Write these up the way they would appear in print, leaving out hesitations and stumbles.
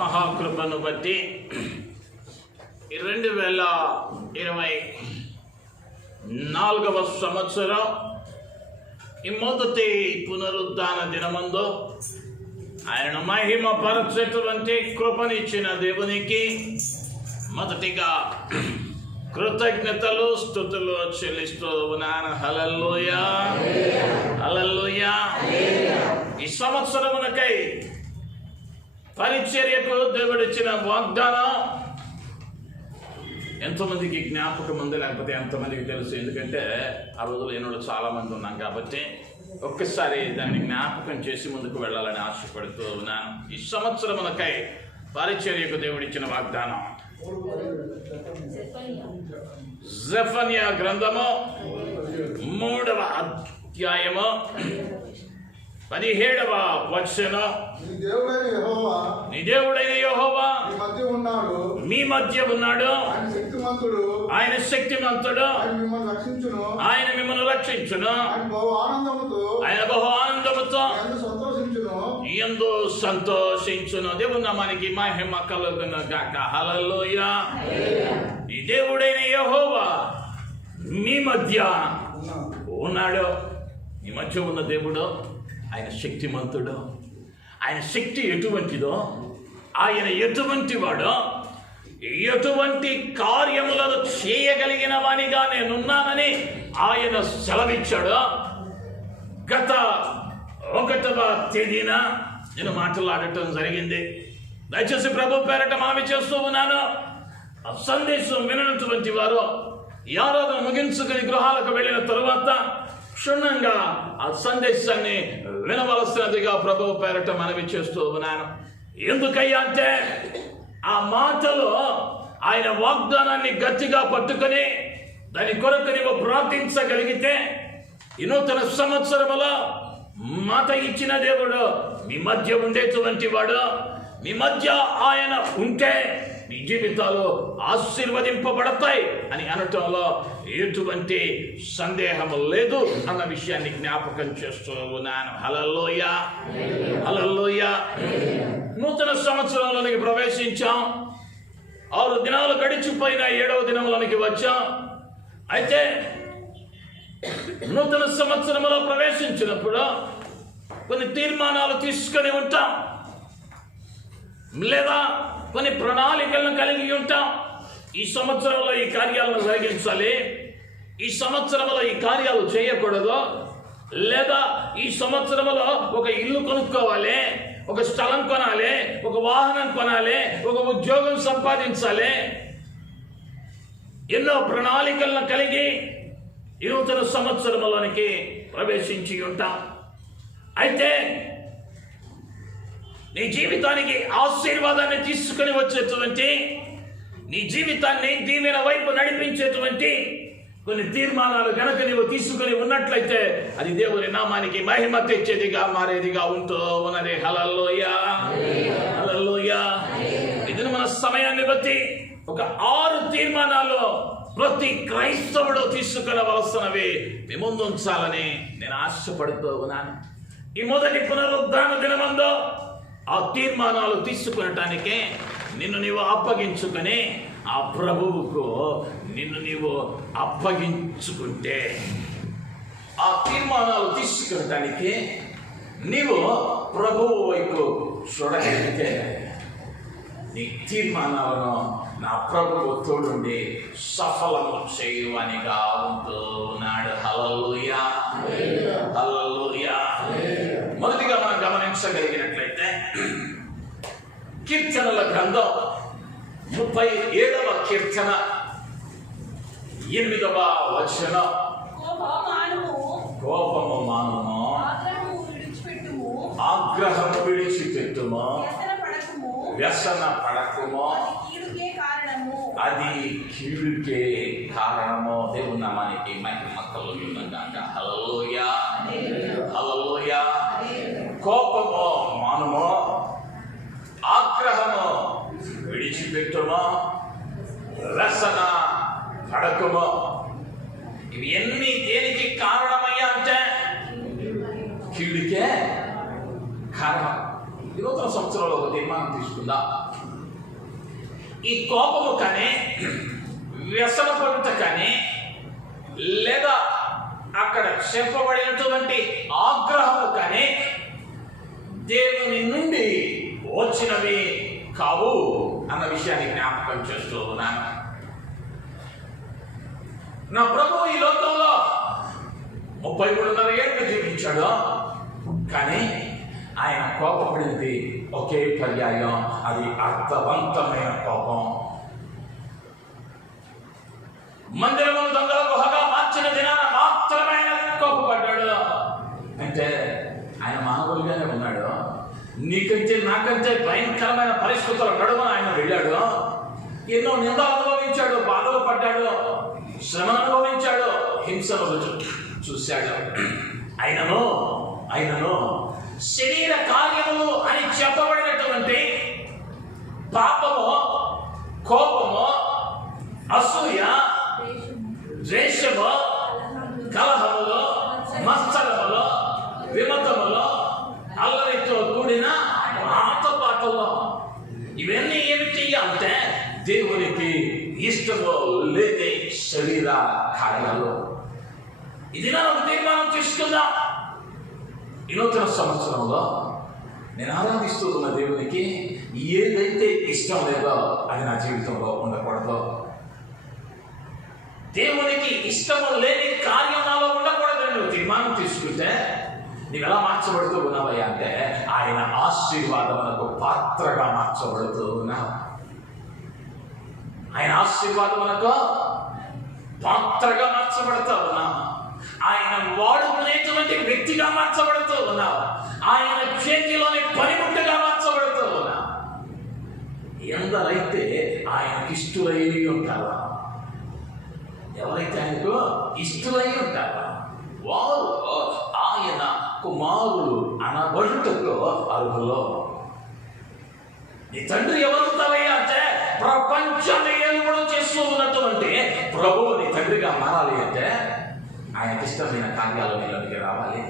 మహాకృపను బట్టి 2024వ సంవత్సరం ఈ మొదటి పునరుద్ధాన దినమందు ఆయనను మహిమపరచేటువంటి కృపనిచ్చిన దేవునికి మొదటిగా కృతజ్ఞతలు స్తుతులు చెల్లిస్తూ ఉన్నాను. హల్లెలూయా హల్లెలూయా. ఈ సంవత్సరమునకై పరిచర్యకు దేవుడిచ్చిన వాగ్దానం ఎంతోమందికి జ్ఞాపకం ఉంది, లేకపోతే ఎంతమందికి తెలుసు. ఎందుకంటే ఆ రోజులు ఏనాడు చాలా మంది ఉన్నాం కాబట్టి ఒక్కసారి దాన్ని జ్ఞాపకం చేసి ముందుకు వెళ్ళాలని ఆశపడుతూ ఉన్నాను. ఈ సంవత్సరమునకై పరిచర్యకు దేవుడిచ్చిన వాగ్దానం జెఫన్యా గ్రంథము 3వ అధ్యాయము 17వ వచనం. నీ దేవుడైన యెహోవా మీ మధ్య ఉన్నాడు, ఆయన శక్తిమంతుడు, ఆయన మిమ్మల్ని రక్షించును, ఆయన బహు ఆనందముతో ఎందు సంతోషించును. దేవుని నామానికి మహిమ కలుగును గాక. హల్లెలూయా. నీ దేవుడైన యెహోవా మీ మధ్య ఉన్నాడు. మీ మధ్య ఉన్న దేవుడు ఆయన శక్తిమంతుడు. ఆయన శక్తి ఎటువంటిదో, ఆయన ఎటువంటి వాడో, ఎటువంటి కార్యములను చేయగలిగిన వానిగా నేనున్నానని ఆయన సెలవిచ్చాడు. గత 1వ తేదీన నేను మాట్లాడటం జరిగింది. దయచేసి ప్రభు పేరట మనవి చేస్తూ ఉన్నాను. ఆ సందేశం వినటువంటి వారు ఆరాధన ముగించుకుని గృహాలకు వెళ్ళిన తరువాత క్షుణ్ణంగా ఆ సందేశాన్ని వినవలసినదిగా ప్రభు పేరట మనవి చేస్తూ ఉన్నాను. ఎందుకయ్యా అంటే ఆ మాటలో ఆయన వాగ్దానాన్ని గట్టిగా పట్టుకొని దాని కొరకు నీవు ప్రార్థించగలిగితే ఈ నూతన సంవత్సరములో మాట ఇచ్చిన దేవుడు మీ మధ్య ఉండేటువంటి వాడు. మీ మధ్య ఆయన ఉంటే మీ జీవితాలు ఆశీర్వదింపబడతాయి అని అనటంలో ఎటువంటి సందేహం లేదు అన్న విషయాన్ని జ్ఞాపకం చేస్తూ ఉన్నాను. హల్లెలూయా హల్లెలూయా. నూతన సంవత్సరంలోనికి ప్రవేశించాం. 6 దినాలు గడిచిపోయిన 7వ దినంలోనికి వచ్చాం. అయితే నూతన సంవత్సరంలో ప్రవేశించినప్పుడు కొన్ని తీర్మానాలు తీసుకొని ఉంటాం, లేదా కొన్ని ప్రణాళికలను కలిగి ఉంటాం. ఈ సంవత్సరంలో ఈ కార్యాలను జరిగించాలి, ఈ సంవత్సరంలో ఈ కార్యాలు చేయకూడదు, లేదా ఈ సంవత్సరంలో ఒక ఇల్లు కొనుక్కోవాలి, ఒక స్థలం కొనాలి, ఒక వాహనం కొనాలి, ఒక ఉద్యోగం సంపాదించాలి. ఎన్నో ప్రణాళికలను కలిగి ఈ నూతన సంవత్సరంలోనికి ప్రవేశించి ఉంటాం. అయితే నీ జీవితానికి ఆశీర్వాదాన్ని తీసుకుని వచ్చేటువంటి, నీ జీవితాన్ని దీవెన వైపు నడిపించేటువంటి కొన్ని తీర్మానాలు గనక నీవు తీసుకుని ఉన్నట్లయితే అది దేవుని నామానికి మహిమ తెచ్చేదిగా మారేదిగా ఉంటూ ఉన్నది. హల్లెలూయా హల్లెలూయా. ఇది మన సమయాన్ని బట్టి ఒక 6 తీర్మానాలు ప్రతి క్రైస్తవుడు తీసుకునవలసినవి మీ ముందు ఉంచాలని నేను ఆశపడుతూ ఉన్నాను. ఈ మొదటి పునరుద్ధాన దినమందు ఆ తీర్మానాలు తీసుకునటానికి నిన్ను నీవు అప్పగించుకొని ఆ ప్రభువుకు నిన్ను నీవు అప్పగించుకుంటే, ఆ తీర్మానాలు తీసుకునటానికి నీవు ప్రభువు వైపు చూడగలిగితే నీ తీర్మానాలను నా ప్రభువు తోడుండి సఫలము చేయువనిగా ఉంటూ ఉన్నాడు. హల్లెలూయా హల్లెలూయా. మొదటిగా మనం గమనించగలిగినట్లయితే కీర్తనల గ్రంథం 37వ కీర్తన 8వ వచనం. కోపము మానుము, ఆగ్రహము విడిచిపెట్టుము, వ్యసన పడకుము, అది కీడుకే కారణము. దేవుని నామానికి మహిమ కలుగును గాక. హల్లెలూయా హల్లెలూయా. కోపము మానుము, ఆగ్రహము విడిచిపెట్టుము, వ్యసన పడకుము. ఇవి ఎన్ని దేనికి కారణమయ్యా అంటే కీడుకే కారణం. ఈ నూతన సంవత్సరంలో ఒక తీర్మానం తీసుకుందాం. ఈ కోపము కానీ, వ్యసన పడుట కానీ, లేదా అక్కడ చెప్పబడినటువంటి ఆగ్రహము కానీ దేవుని నుండి వచ్చినవి కావు అన్న విషయాన్ని జ్ఞాపకం చేస్తూ ఉన్నాను. నా ప్రభువు ఈ లోకంలో 33.5 ఏళ్ళు జీవించాడు. కానీ ఆయన కోపపడింది ఒకే పర్యాయం, అది అర్థవంతమైన కోపం. మందిరము దొంగల గుహగా మార్చిన దినాన మాత్రమే ఆయన కోపపడ్డాడు. అంటే ఆయన మానవులుగానే ఉన్నాడు. నీకంటే నాకంటే భయంకరమైన పరిస్థితుల నడుమ ఆయన వెళ్ళాడు. ఎన్నో నిందలు అనుభవించాడు, బాధలు పడ్డాడు, శ్రమ అనుభవించాడు, హింసను చూశాడు. ఆయనను శరీర కార్యములు అని చెప్పబడినటువంటి పాపము, కోపము, అసూయ, ద్వేషము, కలహములు, మత్సరములు, విమతములు, అల్లరితో కూడిన ఆటపాటలు, ఇవన్నీ ఏమిటి అంటే దేవునికి ఇష్టము లేని శరీర కార్యాలు. ఇది నా తీర్మానం తీసుకుందాం. ఈ నూతన సంవత్సరంలో నేను ఆరాధిస్తూ ఉన్న దేవునికి ఏదైతే ఇష్టం లేదో అది నా జీవితంలో ఉండకూడదు. దేవునికి ఇష్టము లేని కార్యం నాలో ఉండకూడదని నువ్వు తీర్మానం తీసుకుంటే నువ్వు ఎలా మార్చబడుతూ ఉన్నావయ్యా అంటే ఆయన ఆశీర్వాదములకు పాత్రగా మార్చబడుతూ ఉన్నావు. ఆయన ఆశీర్వాదములకు పాత్రగా మార్చబడుతూ ఉన్నావు. ఆయన వాడుకునేటువంటి వ్యక్తిగా మార్చబడుతూ ఉన్నావు. ఆయన చేతిలోని పనిముట్టుగా మార్చబడుతూ ఉన్నావు. ఎందరైతే ఆయనకి ఇష్టలై ఉంటారో, ఎవరైతే ఆయనకు ఇష్టలై ఉంటారో వారు ఆయన కుమారులు అనబడుటకు అర్హులు. నీ తండ్రి ఎవరుతావయ్యా అంటే ప్రపంచాన్ని ఏలుబడి చేస్తూ ఉన్నటువంటి ప్రభువు నీ తండ్రిగా మారాలి అంటే ఆయనకిష్టమైన కార్యాలు నీలోనికి రావాలి.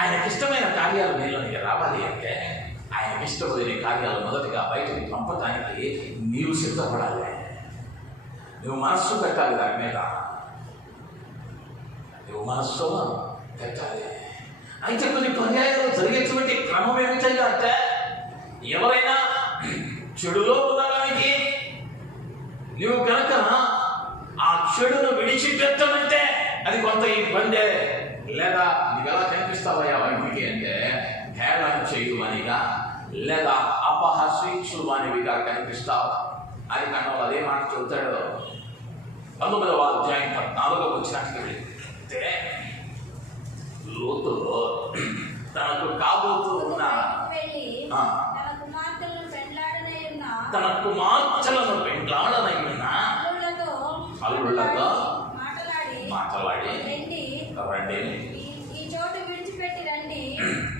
ఆయనకిష్టమైన కార్యాలు నీలోనికి రావాలి అంటే ఆయనకిష్టమైన కార్యాలు మొదటిగా బయటకు పంపడానికి నీవు సిద్ధపడాలి. నువ్వు మనస్సు పెట్టాలి, దాని మీద నువ్వు మనస్సు పెట్టాలి. అయితే కొన్ని పర్యాయాలు జరిగేటువంటి క్రమం ఏమిటయ్యా అంటే ఎవరైనా చెడులో ఉండడానికి నువ్వు కనుక ఆ చెడును విడిచిపెట్టమంటే అది కొంత ఇబ్బందే. లేదా నీకు ఎలా కనిపిస్తావయ్యా వారికి అంటే హేళన చేయువనిగా లేదా అపహసించువనివిగా కనిపిస్తావు అని కన్నా అదే మాట చెబుతాడు. 19వ అధ్యాయం 14వ వచనానికి వెళితే లోతు తనకు కాబోతూ ఉన్న తన కుమార్తెలను పెండ్లాడనై ఉన్న అల్లుళ్ళతో మాట్లాడి రండి,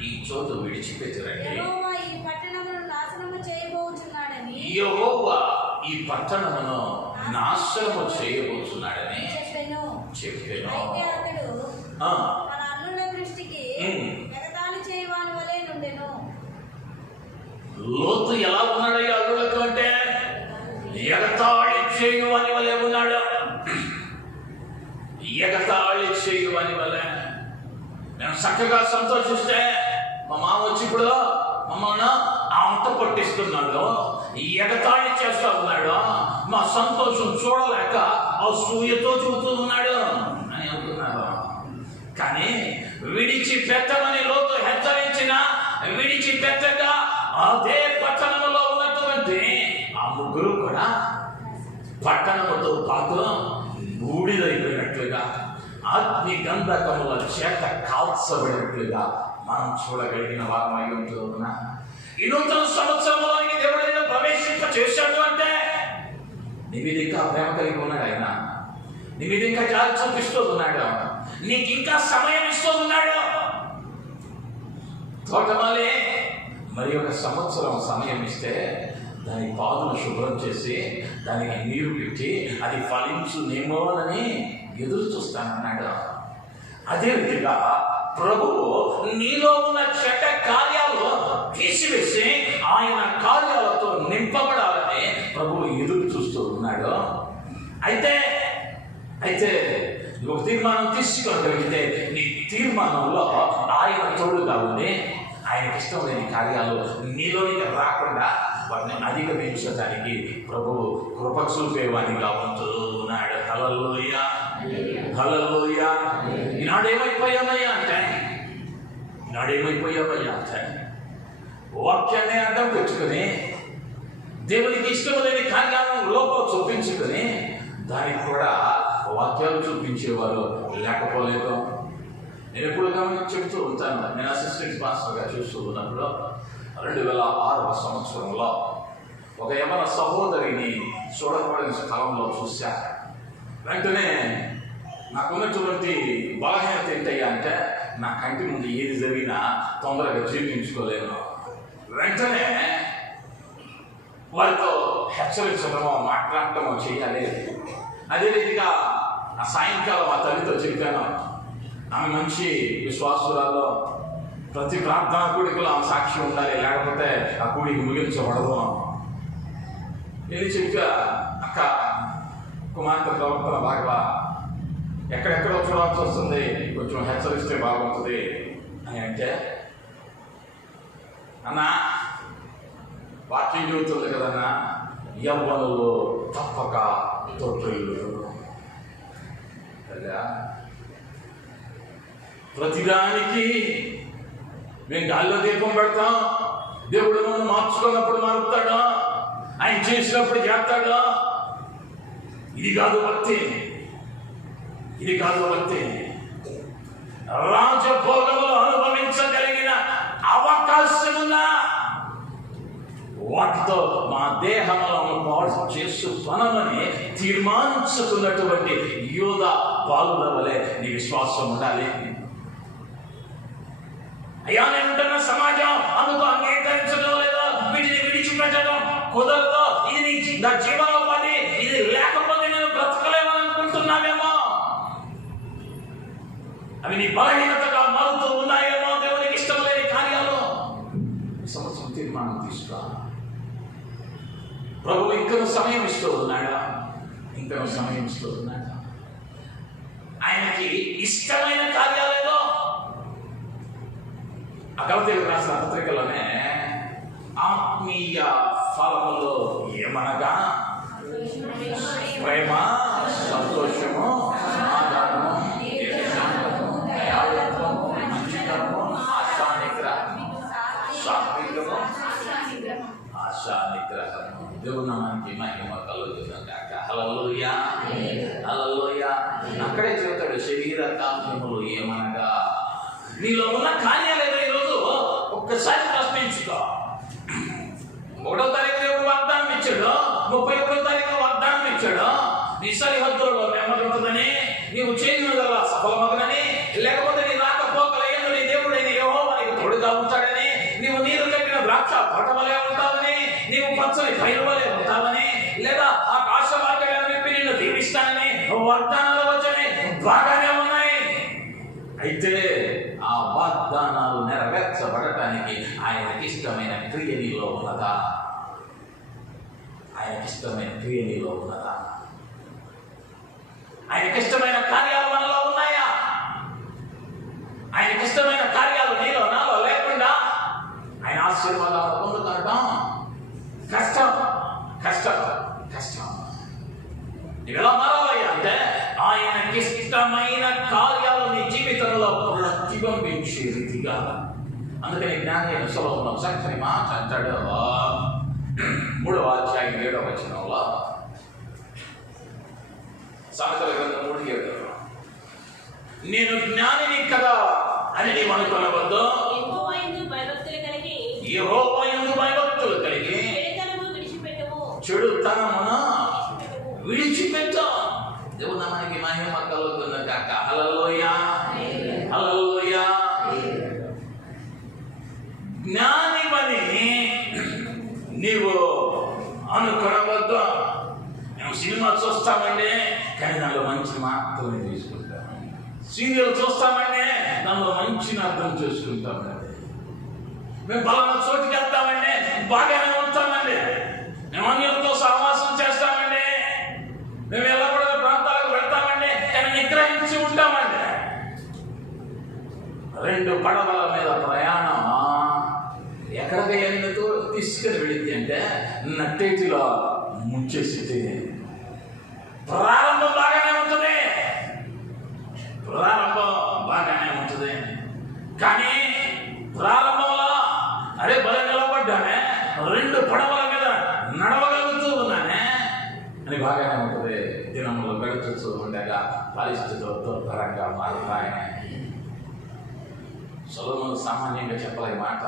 ఈ చోటు విడిచిపెట్టి రండి, యెహోవా ఈ పట్టణమును నాశనము చేయబోతున్నాడని చెప్పాను. లోతు ఎలా ఉన్నాడయ్యా అల్లులకు అంటే ఎగతాళి చేయువని వలె ఉన్నాడు. ఎగతాళి చేయువని వలె. నేను చక్కగా సంతోషిస్తే మా మామ వచ్చి ఇప్పుడు మమ్మల్ని అంత పట్టిస్తున్నాడు, ఎగతాళి చేస్తా ఉన్నాడు, మా సంతోషం చూడలేక అసూయతో చూస్తూ ఉన్నాడు అని అంటున్నాడు. కానీ విడిచిపెట్టమని లోతు హెచ్చరించిన విడిచిపెట్టగా అదే పట్టణంలో ఉన్నటువంటి ఆ ముగ్గురు కూడా పట్టణముతో పాటు బూడిదైపోయినట్లుగా అగ్ని గంధకముల చేత కాల్చబడినట్లుగా మనం చూడగలిగిన వారమై ఉంటున్నా. ఈ నూతన సంవత్సరంలోనికి దేవుడు ప్రవేశింప చేశాడు అంటే నీ మీద ఇంకా ప్రేమ కలిగి ఉన్నాడు. ఆయన నీ మీద ఇంకా జాలి చూపిస్తూ ఉన్నాడు. నీకు ఇంకా సమయం ఇస్తూ ఉన్నాడు. తోటమాలే మరి ఒక సంవత్సరం సమయం ఇస్తే దాని పాదులు శుభ్రం చేసి దానికి నీరు పెట్టి అది ఫలించునేమోనని ఎదురు చూస్తానన్నాడు. అదే విధంగా ప్రభువు నీలో ఉన్న చెడ్డ కార్యాలు తీసివేసి ఆయన కార్యాలతో నింపబడాలని ప్రభువు ఎదురు చూస్తూ ఉన్నాడు. అయితే ఒక తీర్మానం తీసుకోగలిగితే నీ తీర్మానంలో ఆయన తోడుగా ఉండి ఆయనకి ఇష్టం లేని కార్యాలు నీలోనికి రాకుండా వాటిని అధిగమించడానికి ప్రభువు కృప చూపేవాడిగా ఉంటూ ఉన్నాడు. హల్లెలూయా, హల్లెలూయా. ఈనాడేమైపోయామయ్యా అంటే వాక్యాన్ని అడ్డం పెట్టుకుని దేవునికి ఇష్టం లేని కార్యాలను లోపల చూపించుకొని దానికి కూడా వాక్యాలు చూపించేవారు లేకపోలేదు. నేను ఎప్పుడు చెబుతూ ఉంటాను. నేను అసిస్టెంట్ పాస్టర్గా చూస్తూ ఉన్నప్పుడు 2006వ సంవత్సరంలో ఒక యవన సహోదరిని చూడకూడని స్థలంలో చూశా. వెంటనే నాకున్నటువంటి బలహీనత ఏంటయ్యా అంటే నా కంటి ముందు ఏది జరిగినా తొందరగా జీవించుకోలేను. వెంటనే వారితో హెచ్చరించడమో మాట్లాడటమో చేయాలి. అదే రీతిగా ఆ సాయంకాలం ఆ తల్లితో చెప్పాను, ఆమె మంచి విశ్వాసురాల్లో ప్రతి ప్రార్థనా కూడికలో ఆమె సాక్షి ఉండాలి, లేకపోతే ఆ కూడికి ముగించబడదు. నేను చెప్పా, అక్క కుమార్తె ప్రవర్తన బాగా ఎక్కడెక్కడో చూడాల్సి వస్తుంది, కొంచెం హెచ్చరిస్తే బాగుంటుంది అని అంటే, అన్నా వాక్యం చెబుతుంది కదన్నా, యవ్వనులు తప్పక తొట్టిల్లు కదా. ప్రతిదానికి మేము గాల్లో దీపం పెడతాం, దేవుడు మనం మార్చుకున్నప్పుడు మారుతాడా, ఆయన చేసినప్పుడు చేస్తాడా. ఇది కాదు భక్తి, ఇది కాదు భక్తి. రాజభోగంలో అనుభవించగలిగిన అవకాశమున్నా వాటితో మా దేహములను పాడు చేసుకొనమని తీర్మానించుకున్నటువంటి యూదా పాలుల వలె నీ విశ్వాసం ఉండాలి. అయ్యా నేను ఉంటున్న సమాజం అందుకు అంగీకరించడం లేదా, వీటిని విడిచిపెట్టడం కుదరదు, ఇది నా జీవనోపాధి, ఇది లేకపోతే నేను బ్రతకలేమని అనుకుంటున్నావేమో. అవి నీ బలహీనతగా మారుతూ ఉన్నాయేమో. దేవునికి ఇష్టం లేని కార్యాలు ఈ సంవత్సరం తీర్మానం తీసుకో. ప్రభు ఇంకనూ సమయం ఇస్తూ ఉన్నాడా, ఇంకనూ సమయం ఇస్తూ ఉన్నాడా. ఆయనకి ఇష్టమైన కార్యాలేదో ఆ గలతీయులకు రాసిన పత్రికలోనే ఆత్మీయ ఫలములు ఏమనగా ప్రేమ, సంతోషము, సమాధానము, దీర్ఘశాంతము, దయాళుత్వము, మంచితనము, ఆశానిగ్రహము. దేవుని నామానికి మహిమ కలుగును గాక. హల్లెలూయా, హల్లెలూయా. అక్కడే చెబుతాడు, శరీర కామ్యములు ఏమనగా. నీలో ఉన్న కార్యాలేదో ఈరోజు ఒక్కసారి ప్రశ్నించుకో. 1వ తారీఖు దేవుడు వాగ్దానం ఇచ్చాడు, 31వ తారీఖు వాగ్దానం ఇచ్చాడు. నీ సరిహద్దులలో నెమ్మది ఉంటుందని, నీవు చేయగల సఫలమగునని, లేకపోతే నీ రాకపోకలయ్యేందు నీ దేవుడైన యెహోవా నీకు తోడుగా ఉంటాడని, నీవు నీరు కట్టిన ద్రాక్ష తోట వలె ఉంటావని, నీవు పచ్చని పైరు వలె ఉంటావని, లేదా ఆకాశవాక్యాలను విప్పి నిన్ను దీవిస్తానని వాగ్దానాలు వచ్చాయి, బాగానే ఉన్నాయి. అయితే ఆ వాగ్దానాలు నెరవేర్చబడటానికి ఆయనకి ఇష్టమైన క్రియ నీలో ఉన్నదా? ఆయనకి ఇష్టమైన క్రియ నీలో ఉన్నదా? ఆయనకి ఇష్టమైన కార్యాలు మనలో ఉన్నాయా? ఆయనకి ఇష్టమైన కార్యాలు నీలో నాలో లేకుండా ఆయన ఆశీర్వాదాలు పొందుతాడటం కష్టం, కష్టం, కష్టం. ఎలా మారాలయ్యా అంటే ఆయనకి ఇష్టమైన కార్యాలు నీ జీవితంలో ప్రతిబింబించే రీతిగా. అందుకని జ్ఞాని సొలొమోను చక్కని మాట అంటాడు, 3వ అధ్యాయం 7వ వచనంలో, సామెతల గ్రంథం 3:7, నేను జ్ఞానిని కదా అని నీవు అనుకునవద్దు, యెహోవా యందు భయభక్తులు కలిగి చెడుతనమును విడిచిపెట్టు. దేవుని నామానికి మహిమ కలుగును గాక. హల్లెలూయా, హల్లెలూయా. జ్ఞానివని నీవు అనుకునవద్దు. మేము సినిమా చూస్తామండి కానీ దానిలో మంచి మాత్రమే తీసుకుంటాం. సీరియల్ చూస్తామండి దానిలో మంచిని అర్థం చేసుకుంటామండి. మేము పలానా చోటుకి వెళ్తామండి, బాగానే ఉంటామండి, మేము అన్యులతో సహవాసం చేస్తామండి, మేము వెళ్ళకూడదు ప్రాంతాలకు వెళ్తామండి, కానీ నిగ్రహించి ఉంటామండి. 2 పడవల మీద ప్రయాణం ఎక్కడికైనా నిన్ను తీసుకుని వెళ్ళింది అంటే నట్టేటిలో ముంచేసి. ప్రారంభం బాగానే ఉంటుంది, కానీ ప్రారంభంలో అరే బల నిలబడ్డానే, 2 పడవల మీద నడవగలుగుతూ ఉన్నానే అని బాగానే ఉంటుంది. దినములు గడుచుతూ ఉండగా పరిస్థితులు దుర్భరంగా మారుతాయి. సొలొమోను సామాన్యంగా చెప్పలే మాట.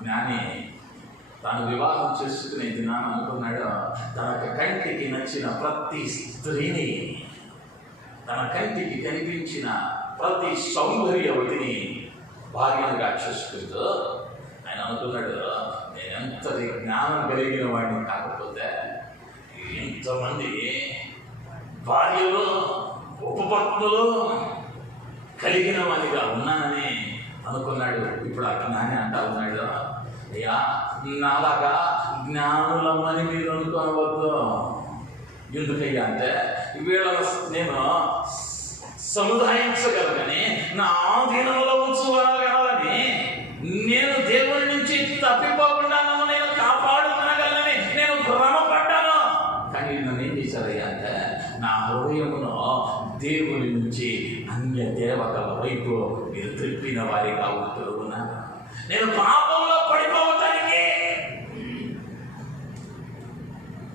జ్ఞాని తాను వివాహం చేసుకునే దినాన్ని అనుకున్నాడు, తన కంటికి నచ్చిన ప్రతి స్త్రీని, తన కంటికి కనిపించిన ప్రతి సౌందర్యవతిని భార్యగా చేసుకుంటూ ఆయన అనుకున్నాడు, నేను ఎంతటి జ్ఞానం కలిగిన వాడిని కాకపోతే ఎంతమంది భార్యలు ఉపపత్నులు కలిగిన వాడిగా ఉన్నానని అనుకున్నాడు. ఇప్పుడు ఆ జ్ఞాని అంటా ఉన్నాడు, అయ్యా నాలాగా జ్ఞానులమ్మని మీరు అనుకోవద్దు. ఎందుకయ్యా అంటే వీళ్ళ నేను సముదాయించగలగని, నా ఆధీనంలో ఉంచుకోగలని, నేను దేవుడి నుంచి తప్పిపోకుండా నన్ను నేను కాపాడుకునగలని నేను భ్రమపడ్డాను. కానీ నన్ను ఏం చేశారయ్యా అంటే నా హృదయమును దేవుడి నుంచి అన్య దేవతల వైపు మీరు త్రిప్పిన వారిగా ఉంటూ ఉన్నాను. నేను పాపంలో పడిపోవటానికి,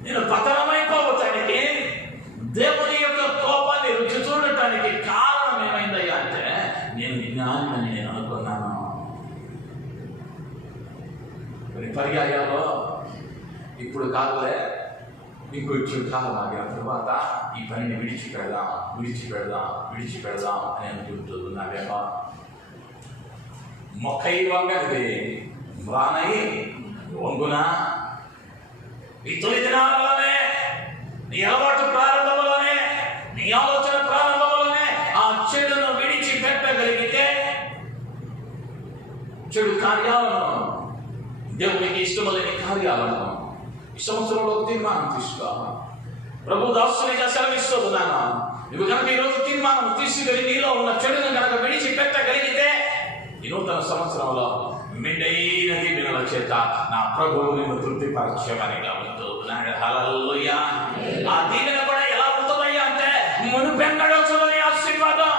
నేను పతనమైపోవటానికి, దేవుని యొక్క కోపాన్ని రుచి చూడటానికి కారణం ఏమైందయ్యా అంటే నేను జ్ఞానమని నేను అనుకున్నాను. పర్యాయాల్లో ఇప్పుడు కాదులే, ఇంకొంచెం కాలం ఆగిన తర్వాత ఈ పనిని విడిచిపెడదాం అని అనుకుంటూ ఉన్నావేమో. మొక్కై వంగనిది రానై వంగునా. ఈ తొలి దినాలలోనే, నీ అలవాటు ప్రారంభంలోనే, నీ ఆలోచన ప్రారంభంలోనే ఆ చెడును విడిచిపెట్టగలిగితే, చెడు కార్యాలను, దేవునికి ఇష్టమలేని కార్యాలను ఈ సంవత్సరంలో తీర్మానం తీసుకో. ప్రభు దాసునిగా సెలవిస్తున్నాను, నువ్వు కనుక ఈరోజు తీర్మానం తీసుకుని నీలో ఉన్న చెడును కనుక విడిచిపెట్టగలిగితే ఈ నూతన సంవత్సరంలో మెండైన దీవెనల చేత నా ప్రభువు నిన్ను తృప్తిపరచమనిగా ఉంటూ ఉన్నాడు. హల్లెలూయా. ఆ దీవెన కూడా ఎలా ఉంటుందయ్యా అంటే మునుపెన్నడో చూడని ఆశీర్వాదం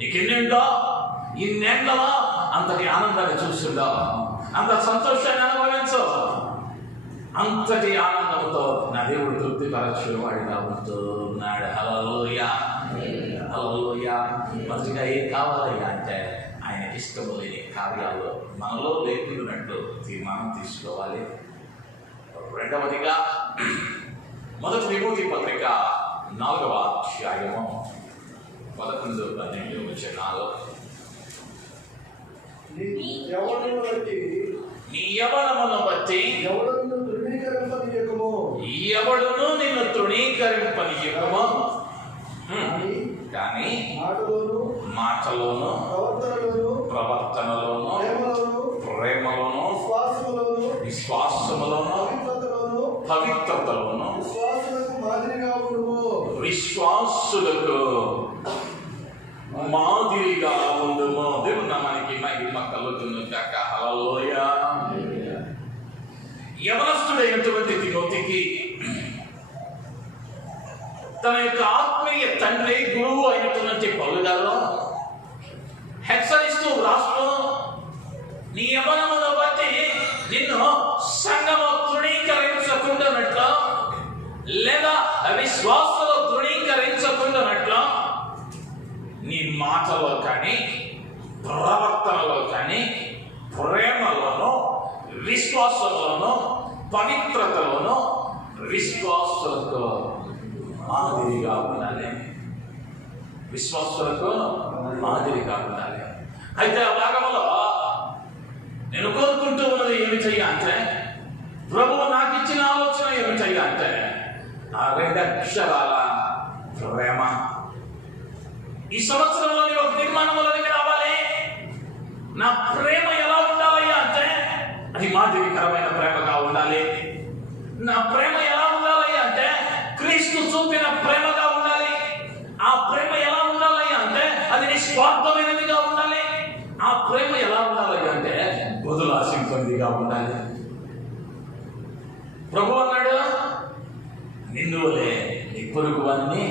నీకెన్నిందో, ఇన్నేళ్లలో అంతటి ఆనందాన్ని చూస్తుండో, అంత సంతోషాన్ని అనుభవించు. అంతటి ఆనందంతో నా దేవుడు తృప్తిపరచు వాడిగా ఉంటూ ఉన్నాడు. హల్లెలూయా. మొదటిగా ఏం కావాలయ్యా అంటే ఆయనకి ఇష్టము లేని కార్యాలు మనలో లేకున్నట్టు తీర్మానం తీసుకోవాలి. రెండవదిగా మొదటి తిమోతి పత్రిక 4వ అధ్యాయము 11-12 వచనాలు. నీ యవ్వనమును బట్టి ఎవడును నిన్ను తృణీకరింపనీయకము, కానీ మాటలోను, ప్రవర్తనలోను, ప్రేమలోను, విశ్వాసములోను, పవిత్రతలోను విశ్వాసులకు మాదిరిగా ఉండుము. దేవుని నామానికి మహిమ కలుగును గాక. హల్లెలూయా. యవనస్తుడైనటువంటి తిమోతికి తన యొక్క ఆత్మీయ తండ్రి, గురువు అయినటువంటి పౌలు గారు హెచ్చరిస్తూ రాస్తూ, నీ యవనమును బట్టి నిన్ను సంఘము తృణీకరించకుండానట్లు, లేదా అవిశ్వాసంలో తృణీకరించకుండానట్లు నీ మాటలో కానీ, ప్రవర్తనలో కానీ, ప్రేమలోనూ, విశ్వాసంలోనూ, పవిత్రతలోనూ విశ్వాసులకు మాదిరిగా ఉండాలి. విశ్వాసులకు మాదిరిగా ఉండాలి. అయితే ఆ భాగంలో నేను కోరుకుంటూ ఉన్నది ఏమిటయ్యా అంటే, ప్రభువు నాకు ఇచ్చిన ఆలోచన ఏమిటయ్యా అంటే ఆ 2 అక్షరాల ప్రేమ. ఈ సంవత్సరంలో ఒక తీర్మానంలోనికి రావాలి. నా ప్రేమ ఎలా ఉండాలి మాదిరికరమైన ప్రేమగా ఉండాలి. నా ప్రేమ ఎలా ఉండాలి అంటే క్రీస్తు చూపిన ప్రేమగా ఉండాలి. ఆ ప్రేమ ఎలా ఉండాలి అంటే అది నిస్వార్థమైనదిగా ఉండాలి. ఆ ప్రేమ ఎలా ఉండాలి అంటే బదులాశింపనిదిగా ఉండాలి. ప్రభు అన్నాడు, నిన్ను వలే నీ పొరుగు వాడిని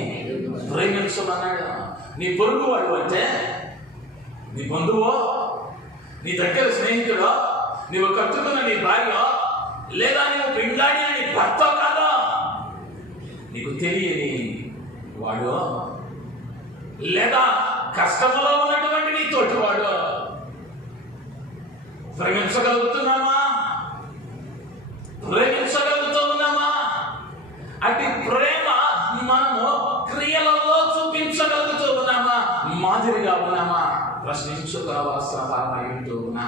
ప్రేమించమన్నాడు. నీ పొరుగు వాడు అంటే నీ బంధువో, నీ దగ్గర స్నేహితుడో, నీవు కట్టుకున్న నీ భార్య, లేదా నువ్వు పెండ్లాడిన నీ భర్త కాదా, నీకు తెలియని వాడు, లేదా కష్టంలో ఉన్నటువంటి నీ తోటివాడు. ప్రేమించగలుగుతున్నామా? ప్రేమించగలుగుతూ ఉన్నామా? అటు ప్రేమ మనము క్రియలలో చూపించగలుగుతూ ఉన్నామా? మాదిరిగా ఉన్నామా? ప్రశ్నించుకోవాల్సిన వారమై ఉంటూ ఉన్నా.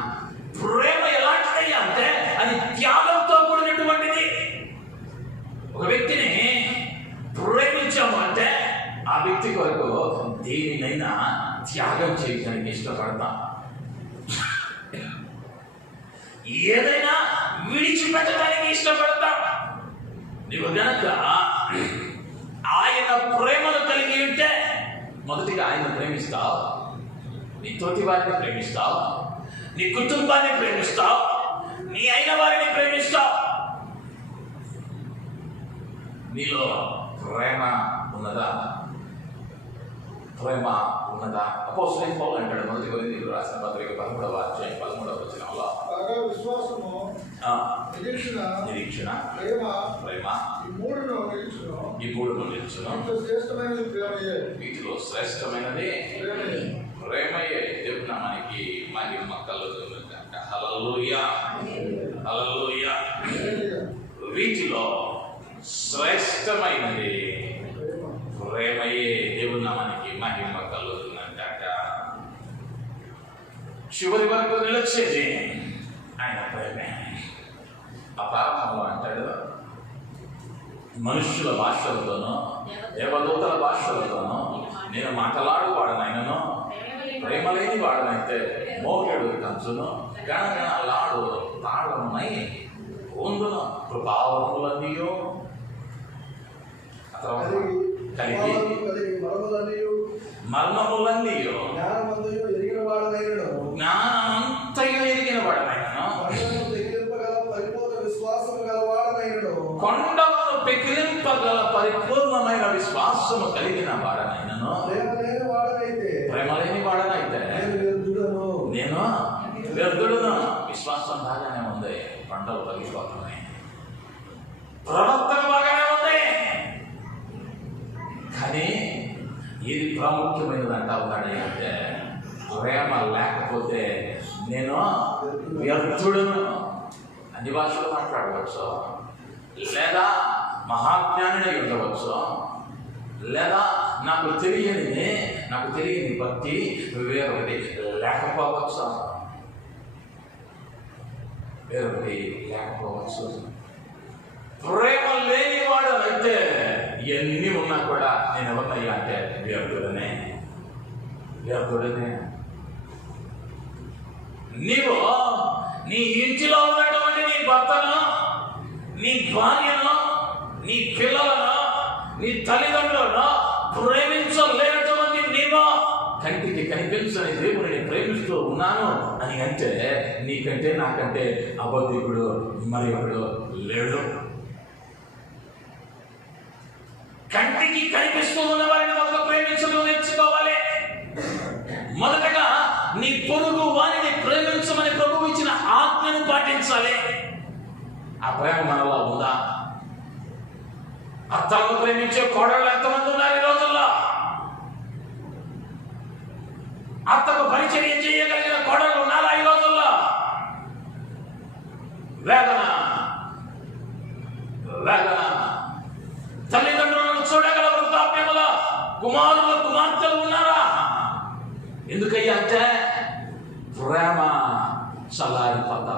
ప్రేమ ఎలాంటిది అంటే అది త్యాగంతో కూడినటువంటిది. ఒక వ్యక్తిని ప్రేమించాము అంటే ఆ వ్యక్తి కొరకు దేనినైనా త్యాగం చేయడానికి ఇష్టపడతాం. ఏదైనా విడిచిపెట్టడానికి ఇష్టపడతాం. నీవు గనక ఆయన ప్రేమను కలిగి ఉంటే మొదటిగా ఆయన ప్రేమిస్తావు, నీ తోటి వారిని ప్రేమిస్తావు, నీ కుటుంబాన్ని ప్రేమిస్తావు, నీ అయిన వారిని ప్రేమిస్తావు. నీలో ప్రేమ ఉన్నదా? ప్రేమ ఉన్నదా? అపోస్తలుడైన పౌలు అంటాడు, మొదటి కొరింథీయులకు రాసిన పత్రిక 13వ అధ్యాయం 13వ వచనంలో, విశ్వాసము, నిరీక్షణ, ప్రేమ ఈ మూడును నిలుచును. వీటిలో శ్రేష్టమైనది ప్రేమయే. దేవుని నామానికి మహిమ కలుగునుగాక. హల్లెలూయా, హల్లెలూయా. వీటిలో శ్రేష్టమైనది ప్రేమయే. దేవుని నామానికి మహిమ కలుగునుగాక. చివరి వరకు నిలిచేది ఆయన ప్రేమే. ఆ ప్రారంభంలో అంటాడు, మనుష్యుల భాషలతోనూ దేవదూతల భాషలతోనూ నేను మాట్లాడువాడనైనను ప్రేమ లేని వాడనైతే మోకెడు కంచును గణగణలాడు తాళమునై ఉందును. కృపావరములన్నీయు కలిగి మర్మములన్నీయు జ్ఞానమంతయు ఎరిగిన వాడనైనను కొండలను పెకిలింపగల పరిపూర్ణమైన విశ్వాసము కలిగిన వాడనైనను ప్రేమ లేని వాడనైతే నేను వ్యర్థుడును. విశ్వాసం బాగానే ఉంది, పంటలు తగ్గిపోతున్నాయి, ప్రవర్తన బాగానే ఉంది, కానీ ఇది ప్రాముఖ్యమైనది అంటా ఉన్నాడు అంటే ప్రేమ లేకపోతే నేను వ్యర్థుడును. అన్ని భాషలు మాట్లాడవచ్చు, లేదా మహాజ్ఞానిని ఉండవచ్చు, లేదా నాకు తెలియని భక్తి వేరొకటి లేకపోవచ్చు. ప్రేమ లేనివాడు అయితే ఎన్ని ఉన్నా కూడా నేను ఎవరినయ్యా అంటే వ్యర్థుడనే. నీవు నీ ఇంటిలో ఉన్నటువంటి నీ భర్తను, నీ భార్యను, నీ పిల్లలను, నీ తల్లిదండ్రులను ప్రేమించలేనటువంటి నీవు కంటికి కనిపించని దేవుడిని ప్రేమిస్తూ ఉన్నాను అని అంటే నీకంటే నాకంటే అబద్ధికుడు మరి ఒకడు లేడు. కంటికి కనిపిస్తూ ఉన్న వారిని మొదట ప్రేమించడం నేర్చుకోవాలి. మొదటగా నీ పొరుగు వారిని ప్రేమించమని ప్రభువు ఇచ్చిన ఆజ్ఞను పాటించాలి. ఆ ప్రేమ మనలో ఉందా? అత్తలను ప్రేమించే కోడళ్ళు ఎంతమంది ఉన్నారు ఈ రోజుల్లో? అత్తకు పరిచర్య చేయగలిగిన కోడళ్ళు ఉన్నారా ఈ రోజుల్లో? వేదన తల్లిదండ్రులను చూడగల వృద్ధాప్యములో కుమారులు కుమార్తెలు ఉన్నారా? ఎందుకయ్యా అంటే ప్రేమ చల్లారిపోతా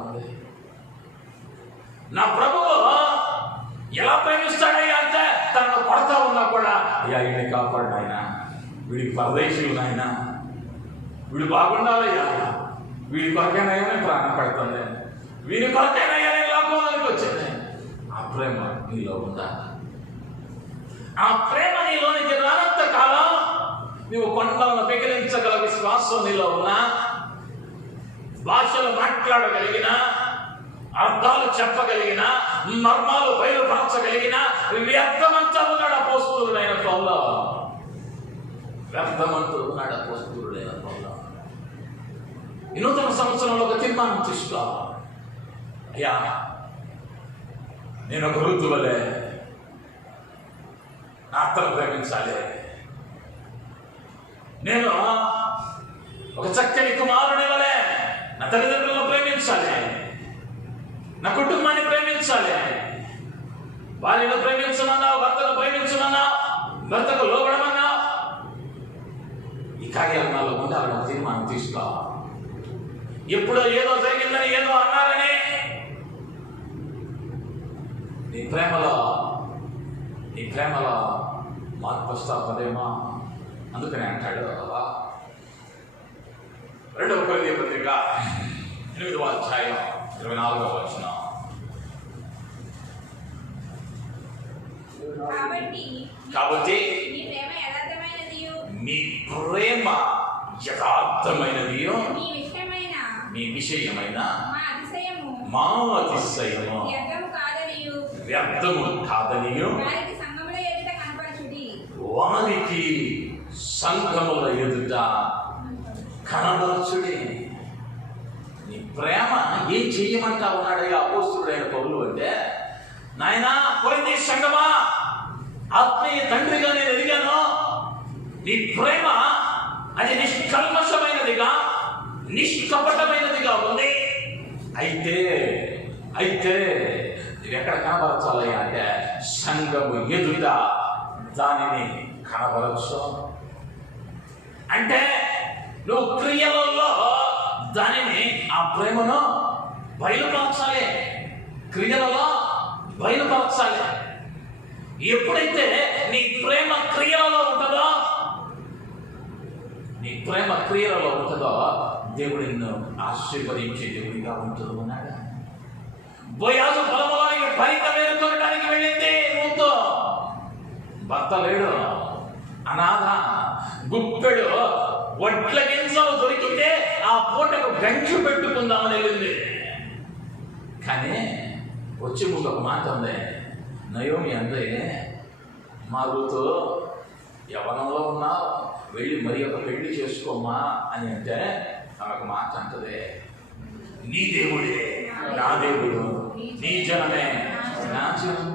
ఉంది. నా ప్రభువు ఎలా ప్రేమిస్తాడయ్యా అంటే తనను కొడతా ఉన్నా కూడా అయ్యా ఈయన కాపాడు నాయన, వీడికి పరదేశులు నాయన, వీడు బాగుండాలయ్యా, వీడి కొరకైనా ప్రాణం పెడుతుంది, వీడి కొరకైనా లోకంలోకి వచ్చింది. ఆ ప్రేమ నీలో ఉందా? ఆ ప్రేమ నీలోనికి రానంత కాలం నువ్వు కొండలను పెకిలించగల విశ్వాసం నీలో ఉన్నా, భాషలు మాట్లాడగలిగిన, అర్థాలు చెప్పగలిగిన, మర్మాలు బయలుపరచగలిగిన వ్యర్థమంతా ఉన్నాడు అపోస్తలుడైన పౌలు. వ్యర్థమంటూ ఉన్నాడు అపోస్తలుడైన పౌలు. ఈ నూతన సంవత్సరంలో ఒక తీర్మానం తీసుకో. అయ్యా, నేను ఒక ఋతువలే నా అత్తను ప్రేమించాలి, నేను ఒక చక్కని కుమారుని వలె నా తల్లిదండ్రులను ప్రేమించాలి, నా కుటుంబాన్ని ప్రేమించాలి, భార్యను ప్రేమించమన్నా, భర్తను ప్రేమించమన్నా, భర్తకు లోబడమన్నా, ఈ కార్యాలు నాలో ఉండాలని తీర్మానం తీసుకో. ఎప్పుడో ఏదో జరిగిందని, ఏదో అన్నారని నీ ప్రేమలో మార్పు వస్తాపదేమో. అందుకని అంటాడు 2వ కొరింథీ పత్రిక 8వ అధ్యాయం 24వ వచనం. కాబట్టి మీ ప్రేమ యథార్థమైనదియో, మీ విషయమైన మా అతిశయము వ్యర్థము కాదనియో వారికి సంఘముల ఎదుట కనబరచుడి. నీ ప్రేమ ఏం చెయ్యమంటా ఉన్నాడయ్యా అపోస్తలుడైన పౌలు అంటే, నాయనా కొరింథీ సంఘమా, ఆత్మీయ తండ్రిగా నేను ఎదిగాను, నీ ప్రేమ అది నిష్కల్మషమైనదిగా, నిష్కపటమైనదిగా ఉంది. అయితే ఇది ఎక్కడ కనబరచాలయ్యా అంటే సంఘము ఎదుట దానిని కనబరచు. అంటే నువ్వు క్రియలలో దానిని, ఆ ప్రేమను బయలుపరచాలి, క్రియలలో బయలుపరచాలి. ఎప్పుడైతే నీ ప్రేమ క్రియలలో ఉంటుందో, దేవుడు నిన్ను ఆశీర్వదించే దేవుడిగా ఉంటుంది అన్నాడు. బోయాజు పొలంలోనికి భరిత వేరుకోవడానికి వెళ్ళింది రూతు. భర్త లేడు, అనాథ, గుప్పెడు వడ్ల గింజలు దొరికితే ఆ పూటకు గంజు పెట్టుకుందామని వెళ్ళింది. కానీ వచ్చే ముందు ఒక మాట ఉంది. నయోమి అందే, మా రూతు యవ్వనంలో ఉన్నా, వెళ్ళి మరి ఒక పెళ్లి చేసుకోమా అని అంటే ఆమెకు మాట అంటదే, నీ దేవుడే నా దేవుడు, నీ జనమే నా జనం.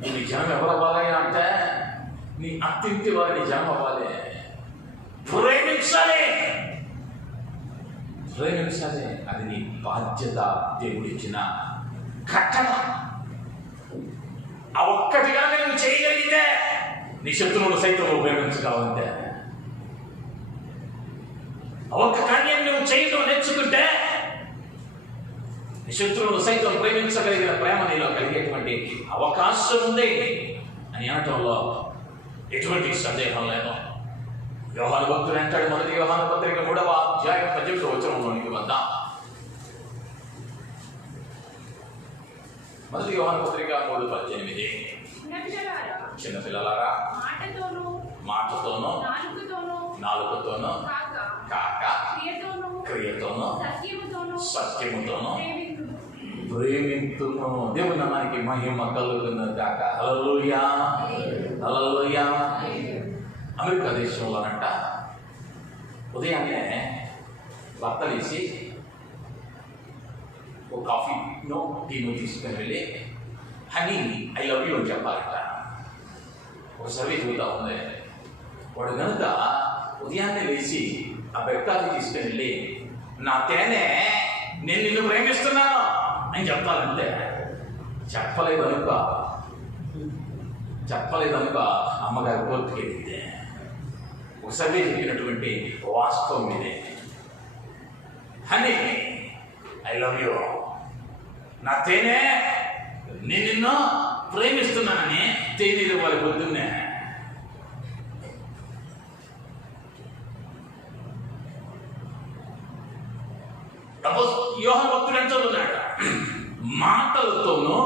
నీ జనం ఎవరు అవ్వాలి అంటే నీ అత్తింటి వారిని జనం అవ్వాలి. ప్రేమించాలి, అది నీ బాధ్యత, దేవుడిచ్చిన కట్టణ. ఆ ఒక్కటిగా నువ్వు చేయగలిగితే నీ శత్రువులు సైతం ప్రేమించగలవంతే. ఆ ఒక్క కార్యం నువ్వు చేయటం నేర్చుకుంటే నీ శత్రువులు సైతం ప్రేమించగలిగిన ప్రేమ నీలో కలిగేటువంటి అవకాశం ఉంది అని అనటంలో ఎటువంటి సందేహం లేదు. యోహాను భక్తుడు అంటాడు, మొదటి యోహాను పత్రిక 3వ అధ్యాయం 18వ వచనంలోనికి వద్దాం. మొదటి యోహాను పత్రిక 3:18. చిన్నపిల్లలారా, మాటతోనూ నాలుకతోనూ కాక క్రియతోనూ సత్యముతోనూ ప్రేమింతును. దేవుని నామానికి మహిమ కలుగును గాక. హల్లెలూయా, హల్లెలూయా. అమెరికా దేశంలోనంట ఉదయాన్నే భర్తలేసి ఒక కాఫీనో టీనో తీసుకుని వెళ్ళి హనీ ఐ లవ్ యూ అని చెప్పాలంట. ఒక సర్వే చూద్దా ఉంది. వాడు కనుక ఉదయాన్నే లేచి ఆ బెడ్ కాఫీ తీసుకుని వెళ్ళి నా తేనె నేను నిన్ను ప్రేమిస్తున్నాను అని చెప్పాలంటే, చెప్పలేదనుక అమ్మగారు కోర్టుకి వెళ్ళింది. ఒక సర్వే చెప్పినటువంటి వాస్తవం ఇదే. హనీ ఐ లవ్ యూ, నా తేనె నేను నిన్ను ప్రేమిస్తున్నానని తేనె ఇవ్వాలి పొద్దున్నే. యోహాను భక్తుడు ఎంత చదువున్నాడు? మాటలతోనూ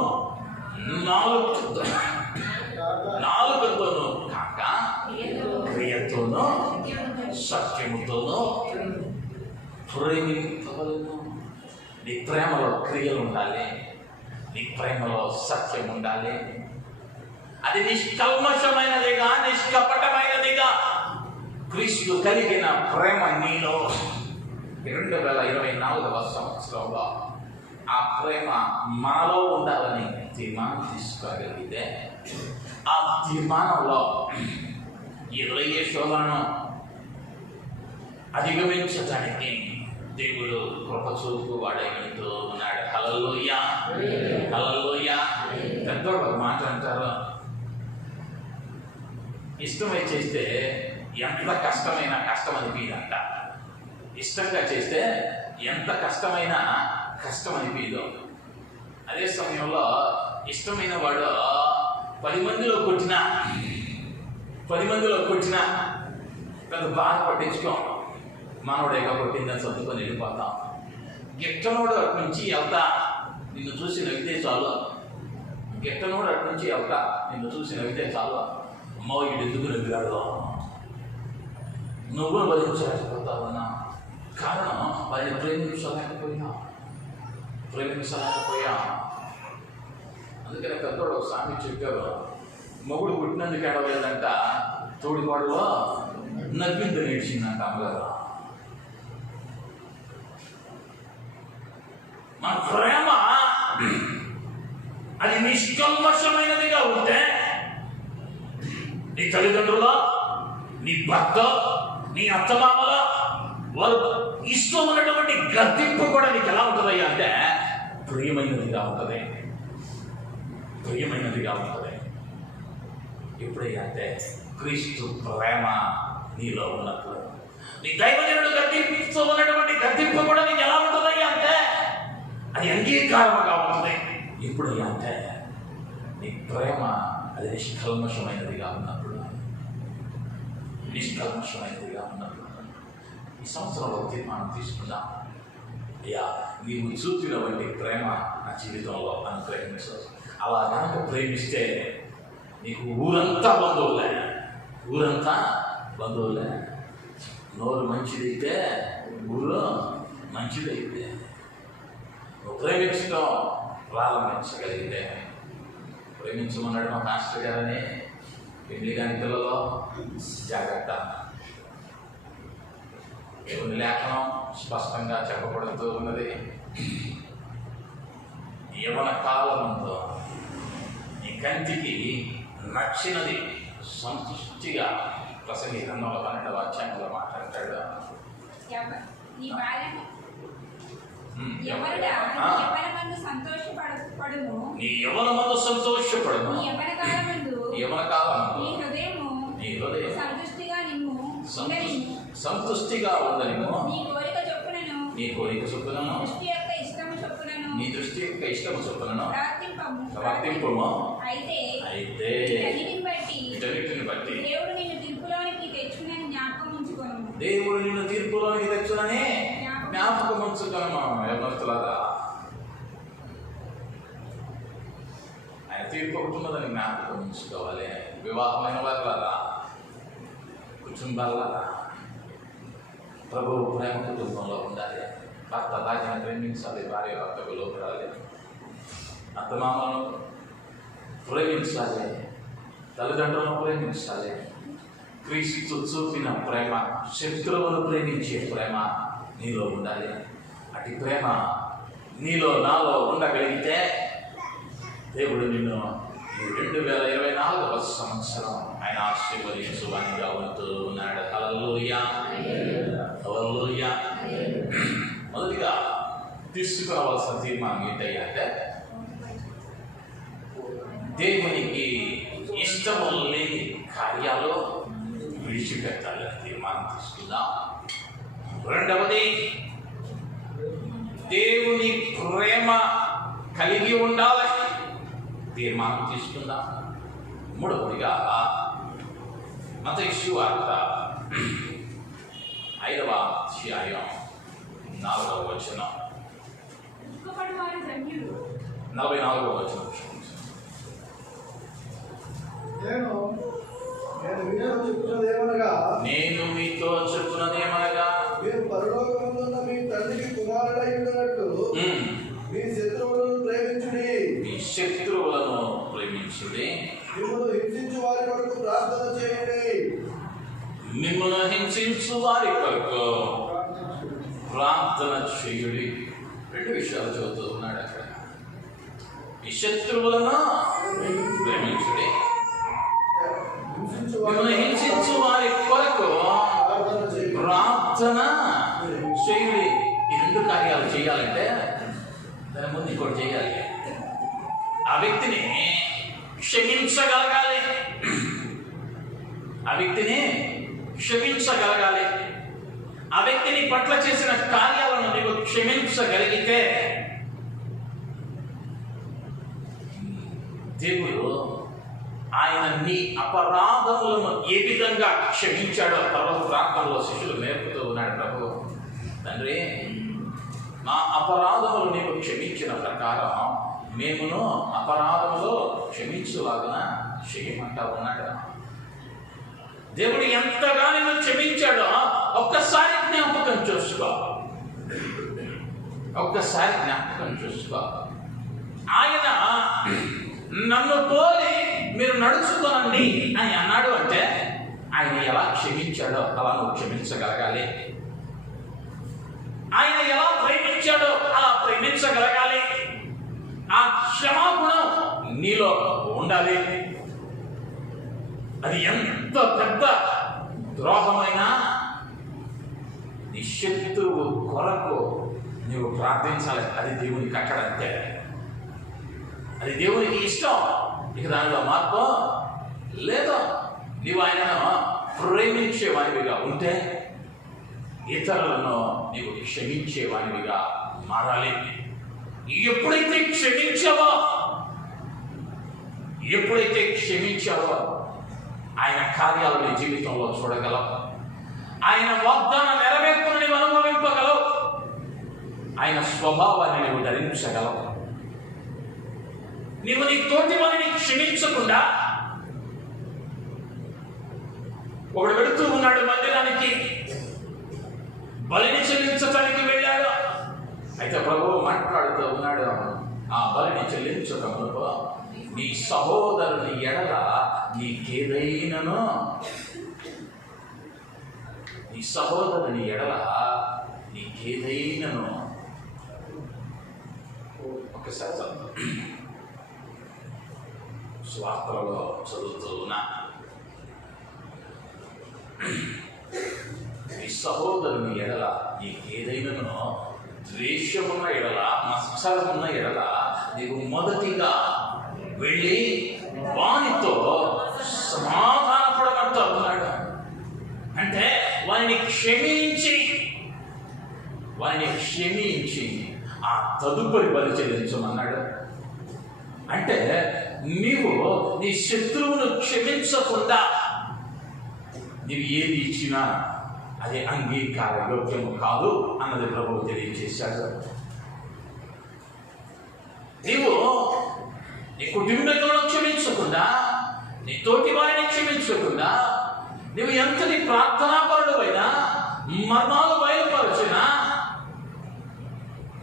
నాలుకతోనూ కాక క్రియతోనూ సత్యముతోనూ ప్రేమించవలెను. నీ ప్రేమలో క్రియలు ఉండాలి, నీ ప్రేమలో సత్యం ఉండాలి. అది నిష్కల్మషమైనదిగా, నిష్కపటమైనదిగా క్రీస్తు కలిగిన ప్రేమ నీలో 2024వ సంవత్సరంలో ఆ ప్రేమ మాలో ఉండాలని తీర్మానం తీసుకోగలిగితే, ఆ తీర్మానంలో ఎదురయ్యే శోధనను అధిగమించడానికి దేవుడు కృప చూపు వాడేంటూ ఉన్నాడు. హల్లెలూయా, హల్లెలూయా. పెద్దోడు ఒక మాట అంటారు, ఇష్టమై చేస్తే ఎంత కష్టమైనా కష్టం అనిపించదంట. ఇష్టంగా చేస్తే ఎంత కష్టమైనా కష్టం అనిపించదు. అదే సమయంలో ఇష్టమైన వాడు 10 మందిలో కొట్టినా పెద్ద బాధ పట్టించుకోం. మనోడేగా కొట్టిందని సర్దుకొని వెళ్ళిపోతాం. గిట్టనోడు అటు నుంచి వెళ్తా నిన్ను చూసి నవ్వితే చాలు, అమ్మో వీడు ఎందుకు నవ్విరాడు, నువ్వు భరించలేకపోతావన్నా. కారణం వారిని ప్రేమించలేకపోయా. అందుకనే పెద్దోడు ఒక సామి చెప్పారు, మొగుడు పుట్టినందుకు ఏడవలేదంట, తోడిపాడులో నవ్వింది నేర్చిందంట అమ్మగారు. మన ప్రేమ అది నిష్కల్మషమైనదిగా ఉంటే, నీ తల్లిదండ్రుల, నీ భర్త, నీ అత్తమామల వారు ఇష్టం ఉన్నటువంటి గర్తింపు కూడా నీకు ఎలా ఉంటుందయ్యా అంటే ప్రియమైనదిగా ఉంటుంది. ఎప్పుడయ్యా అంటే క్రీస్తు ప్రేమ నీలో ఉన్నప్పుడు. నీ దైవజనుడు గర్తింపుతూ ఉన్నటువంటి గర్తింపు కూడా నీకు ఎలా ఉంటుందయ్యా అంటే అది అంగీకారముగా ఉంటుంది. ఎప్పుడయ్యా అంటే నీ ప్రేమ అది నిష్కల్మషమైనదిగా ఉన్నప్పుడు. ఈ సంవత్సరంలో తీర్మానం తీసుకుందాం, అయ్యా నీవు చూపిన వంటి ప్రేమ నా జీవితంలో అనుగ్రహించు. అలా కనుక ప్రేమిస్తే నీకు ఊరంతా బంధువులే. నోరు మంచిదైతే ఊరు మంచిదైతే, నువ్వు ప్రేమించడం ప్రారంభించగలిగితే. ప్రేమించమన్నాడు మా మాస్టర్ గారని పెళ్లి కాని పిల్లలో జాగ్రత్త. దేవుని లేఖనం స్పష్టంగా చెప్పబడుతూ ఉన్నది, యవన కాలమంతో నీ కంటికి నచ్చినది సంతృష్టిగా ప్రసంగి 12వ అధ్యాయంలో మాట్లాడతాడు. నీ యవ్వనమందు సంతోషపడుము, యవ్వన కాలమందు నీ హృదయం సంతుష్టిగా ఉండనిము, నీ కోరిక చొప్పునను నీ దృష్టి యొక్క ఇష్టము చొప్పునను ప్రవర్తింపుము. అయితే వీటన్నిటిని బట్టి దేవుడు నిన్ను తీర్పులోనికి తెచ్చునని జ్ఞాపకం ఉంచుకొనుము. యవ్వనస్తులారా, ఆయన తీర్పు ఒకటి ఉన్నదని జ్ఞాపకం ఉంచుకోవాలి. వివాహమైన వారులారా, కుటుంబాలారా, ప్రభువు ప్రేమ కుటుంబంలో ఉండాలి. భర్త భార్యను ప్రేమించాలి, భార్య భర్తకు లోపడాలి, అత్తమామలను ప్రేమించాలి, తల్లిదండ్రులను ప్రేమించాలి. క్రీస్తు చూపిన ప్రేమ, శత్రువును ప్రేమించే ప్రేమ నీలో ఉండాలి. అటు ప్రేమ నీలో నాలో ఉండగలిగితే దేవుడు నిన్ను 2024వ సంవత్సరం ఆయన ఆశీర్వదించువానిగా ఉంటూ ఉన్నాడు. హల్లెలూయా, హల్లెలూయా. మొదటిగా తీసుకురావాల్సిన తీర్మానం ఏంటయ్యా అంటే దేవునికి ఇష్టము లేని కార్యాలు విడిచిపెట్టాలని తీర్మానం తీసుకుందాం. రెండవది, దేవుని ప్రేమ కలిగి ఉండాలని తీర్మానం తీసుకుందాం. మూడవదిగా మత్తయి సువార్త 5వ అధ్యాయం 4వ వచనం, 44వ వచనం. నేను మీతో చెప్పున్నదేమనగా మీరు పరలోకమందున్న మీ తండ్రికి కుమారుడై ఉన్నట్లు మీ శత్రువులను ప్రేమించుడి. మీ శత్రువులను ప్రేమించుడి. మిమ్మల్ని హింసించు వారి కొరకు ప్రార్థన చేయండి. మిమ్మల్ని హింసించు వారి కొరకు ప్రార్థన చేయుడి. 2 విషయాలు చదువుతూ ఉన్నాడు అక్కడ. మీ శత్రువులను ప్రేమించుడి. మిమ్మల్ని హింసించు వారి కొరకు ప్రార్థన చేయుడి. ఈ 2 కార్యాలు చేయాలంటే దాని ముందు ఇంకోటి చేయాలి. ఆ వ్యక్తిని క్షమించగలగాలి. ఆ వ్యక్తిని క్షమించగలగాలి. ఆ వ్యక్తిని పట్ల చేసిన కార్యాలను నీవు క్షమించగలిగితే దేవుడు ఆయన నీ అపరాధములను ఏ విధంగా క్షమించాడో పర్వత ప్రాంతంలో శిష్యులు నేర్పుతూ ఉన్నాడు. ప్రభు తండ్రి, మా అపరాధములు నీవు క్షమించిన ప్రకారం మేమును అపరాధములో క్షమించులాగున చేయమంటా ఉన్నాడు. దేవుడు ఎంతగా నిన్ను క్షమించాడో ఒక్కసారి జ్ఞాపకం చేసుకో. ఒక్కసారి జ్ఞాపకం చేసుకో. ఆయన నన్ను పోలి మీరు నడుచుకోనండి అని అన్నాడు అంటే ఆయన ఎలా క్షమించాడో అలా నువ్వు క్షమించగలగాలి. ఆయన ఎలా ప్రేమించాడో అలా ప్రేమించగలగాలి. ఆ క్షమాగుణం నీలో ఉండాలి. అది ఎంత పెద్ద ద్రోహమైనా నీ శత్రువు కొరకు నీవు ప్రార్థించాలి. అది దేవుని కట్టడంతే. అది దేవునికి ఇష్టం. ఇక దానిలో మార్పు లేదు. నీవు ఆయనను ప్రేమించేవానివిగా ఉంటే ఇతరులను నీవు క్షమించేవానివిగా మారాలి. ఎప్పుడైతే క్షమించావో ఆయన కార్యాలు నీ జీవితంలో చూడగలవు. ఆయన వాగ్దాన నెరవేర్పును నీవు అనుభవింపగలవు. ఆయన స్వభావాన్ని నీవు ధరించగలవు. నీవు నీ తోటి వారిని క్షమించకుండా ఒకడు వెళుతూ ఉన్నాడు, మందిరానికి బలిని చెల్లించటానికి వెళ్ళాడు. అయితే ప్రభువు మాట్లాడుతూ ఉన్నాడు, ఆ బలిని చెల్లించటములో నీ సహోదరుని ఎడల నీకేదైనాను ఒకసారి స్వార్థలో చదువుతూ ఉన్నా. నీ సహోదరుని ఎడల నీకేదైనాను ద్వేషమున్న ఎడల, మత్సరమున్న ఎడల నీవు మొదటిగా వెళ్ళి వానితో సమాధానపడమంటూ ఉన్నాడు. అంటే వారిని క్షమించి ఆ తదుపరి బలి చెల్లించమన్నాడు. అంటే నీవు నీ శత్రువును క్షమించకుండా నీవు ఏది ఇచ్చినా అది అంగీకార యోగ్యము కాదు అన్నది ప్రభువు తెలియజేశాడు. నీవు నీ కుటుంబీకులను క్షమించకుండా, నీ తోటి వారిని క్షమించకుండా, నువ్వు ఎంతటి ప్రార్థనాపరుడైనా, మర్మాలు బయలుపరచినా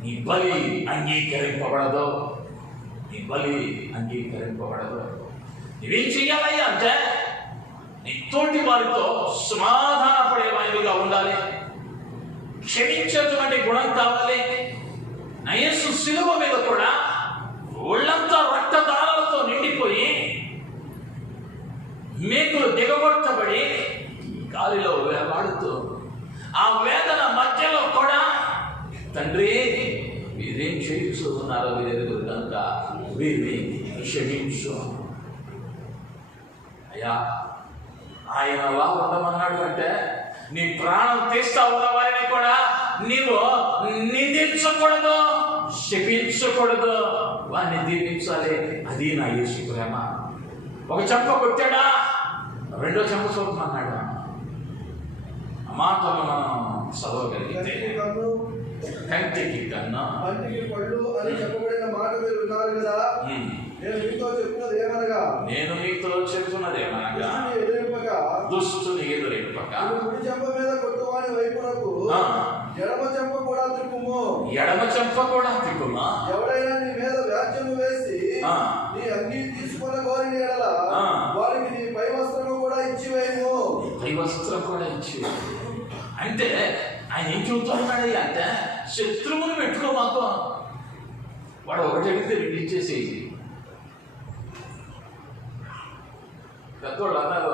నీ బలి అంగీకరింపబడదు. నువ్వేం చెయ్యాలయ్యా అంటే నీ తోటి వారితో సమాధానపడేవాడిగా ఉండాలి. క్షమించేటువంటి గుణం కావాలి. నా యేసు శిలువ మీద కూడా ఒళ్ళంతా రక్తధారాలతో నిండిపోయి మేకులు దిగగొట్టబడి గాలిలో వేలాడుతూ ఆ వేదన మధ్యలో కూడా తండ్రి వీరేం చేయించున్నారో వీరెరుగురు కనుక వీరిని క్షమించు అయ్యా. ఆయన అలా ఉండమన్నాడు అంటే నీ ప్రాణం తీస్తా ఉన్న వారిని కూడా నీవు నిందించకూడదు, శపించకూడదు, వారిని దీవించాలి. అది నా యేసు ప్రేమ. ఒక చెంప కొట్టాడా, రెండో చెంప చూడమన్నాడు. ఆ మాటలు మనం చదవగలిగితే కంటికి కన్ను పంటికి పళ్ళు అని చెప్పబడిన మీరు విన్నారు కదా. ఉమ్. నేను మీతో చెప్తున్నది ఏమనగా, నేను మీతో చెప్తున్నదేమనగా, దుష్టుని ఎదురింపక కుడి చెంప మీద కొట్టువాని వైపునకు ఎడమ చెంప కూడా త్రిప్పుము. ఎడమ చెంప కూడా త్రిప్పుమా. ఎవడైనా నీ మీద వ్యాజ్యము వేసి నీ అంగీ తీసుకున్న కోరిన ఎడల వారికి నీ పై వస్త్రము కూడా ఇచ్చివేయము. పై వస్త్రం కూడా ఇచ్చివేయము అంటే ఆయన ఏం చెబుతున్నాడు అంటే, శత్రువుని పెట్టుకో మాకు. వాడు ఒకటి అడిగితే రెండు ఇచ్చేసేది. పెద్దవాళ్ళు అన్నారు,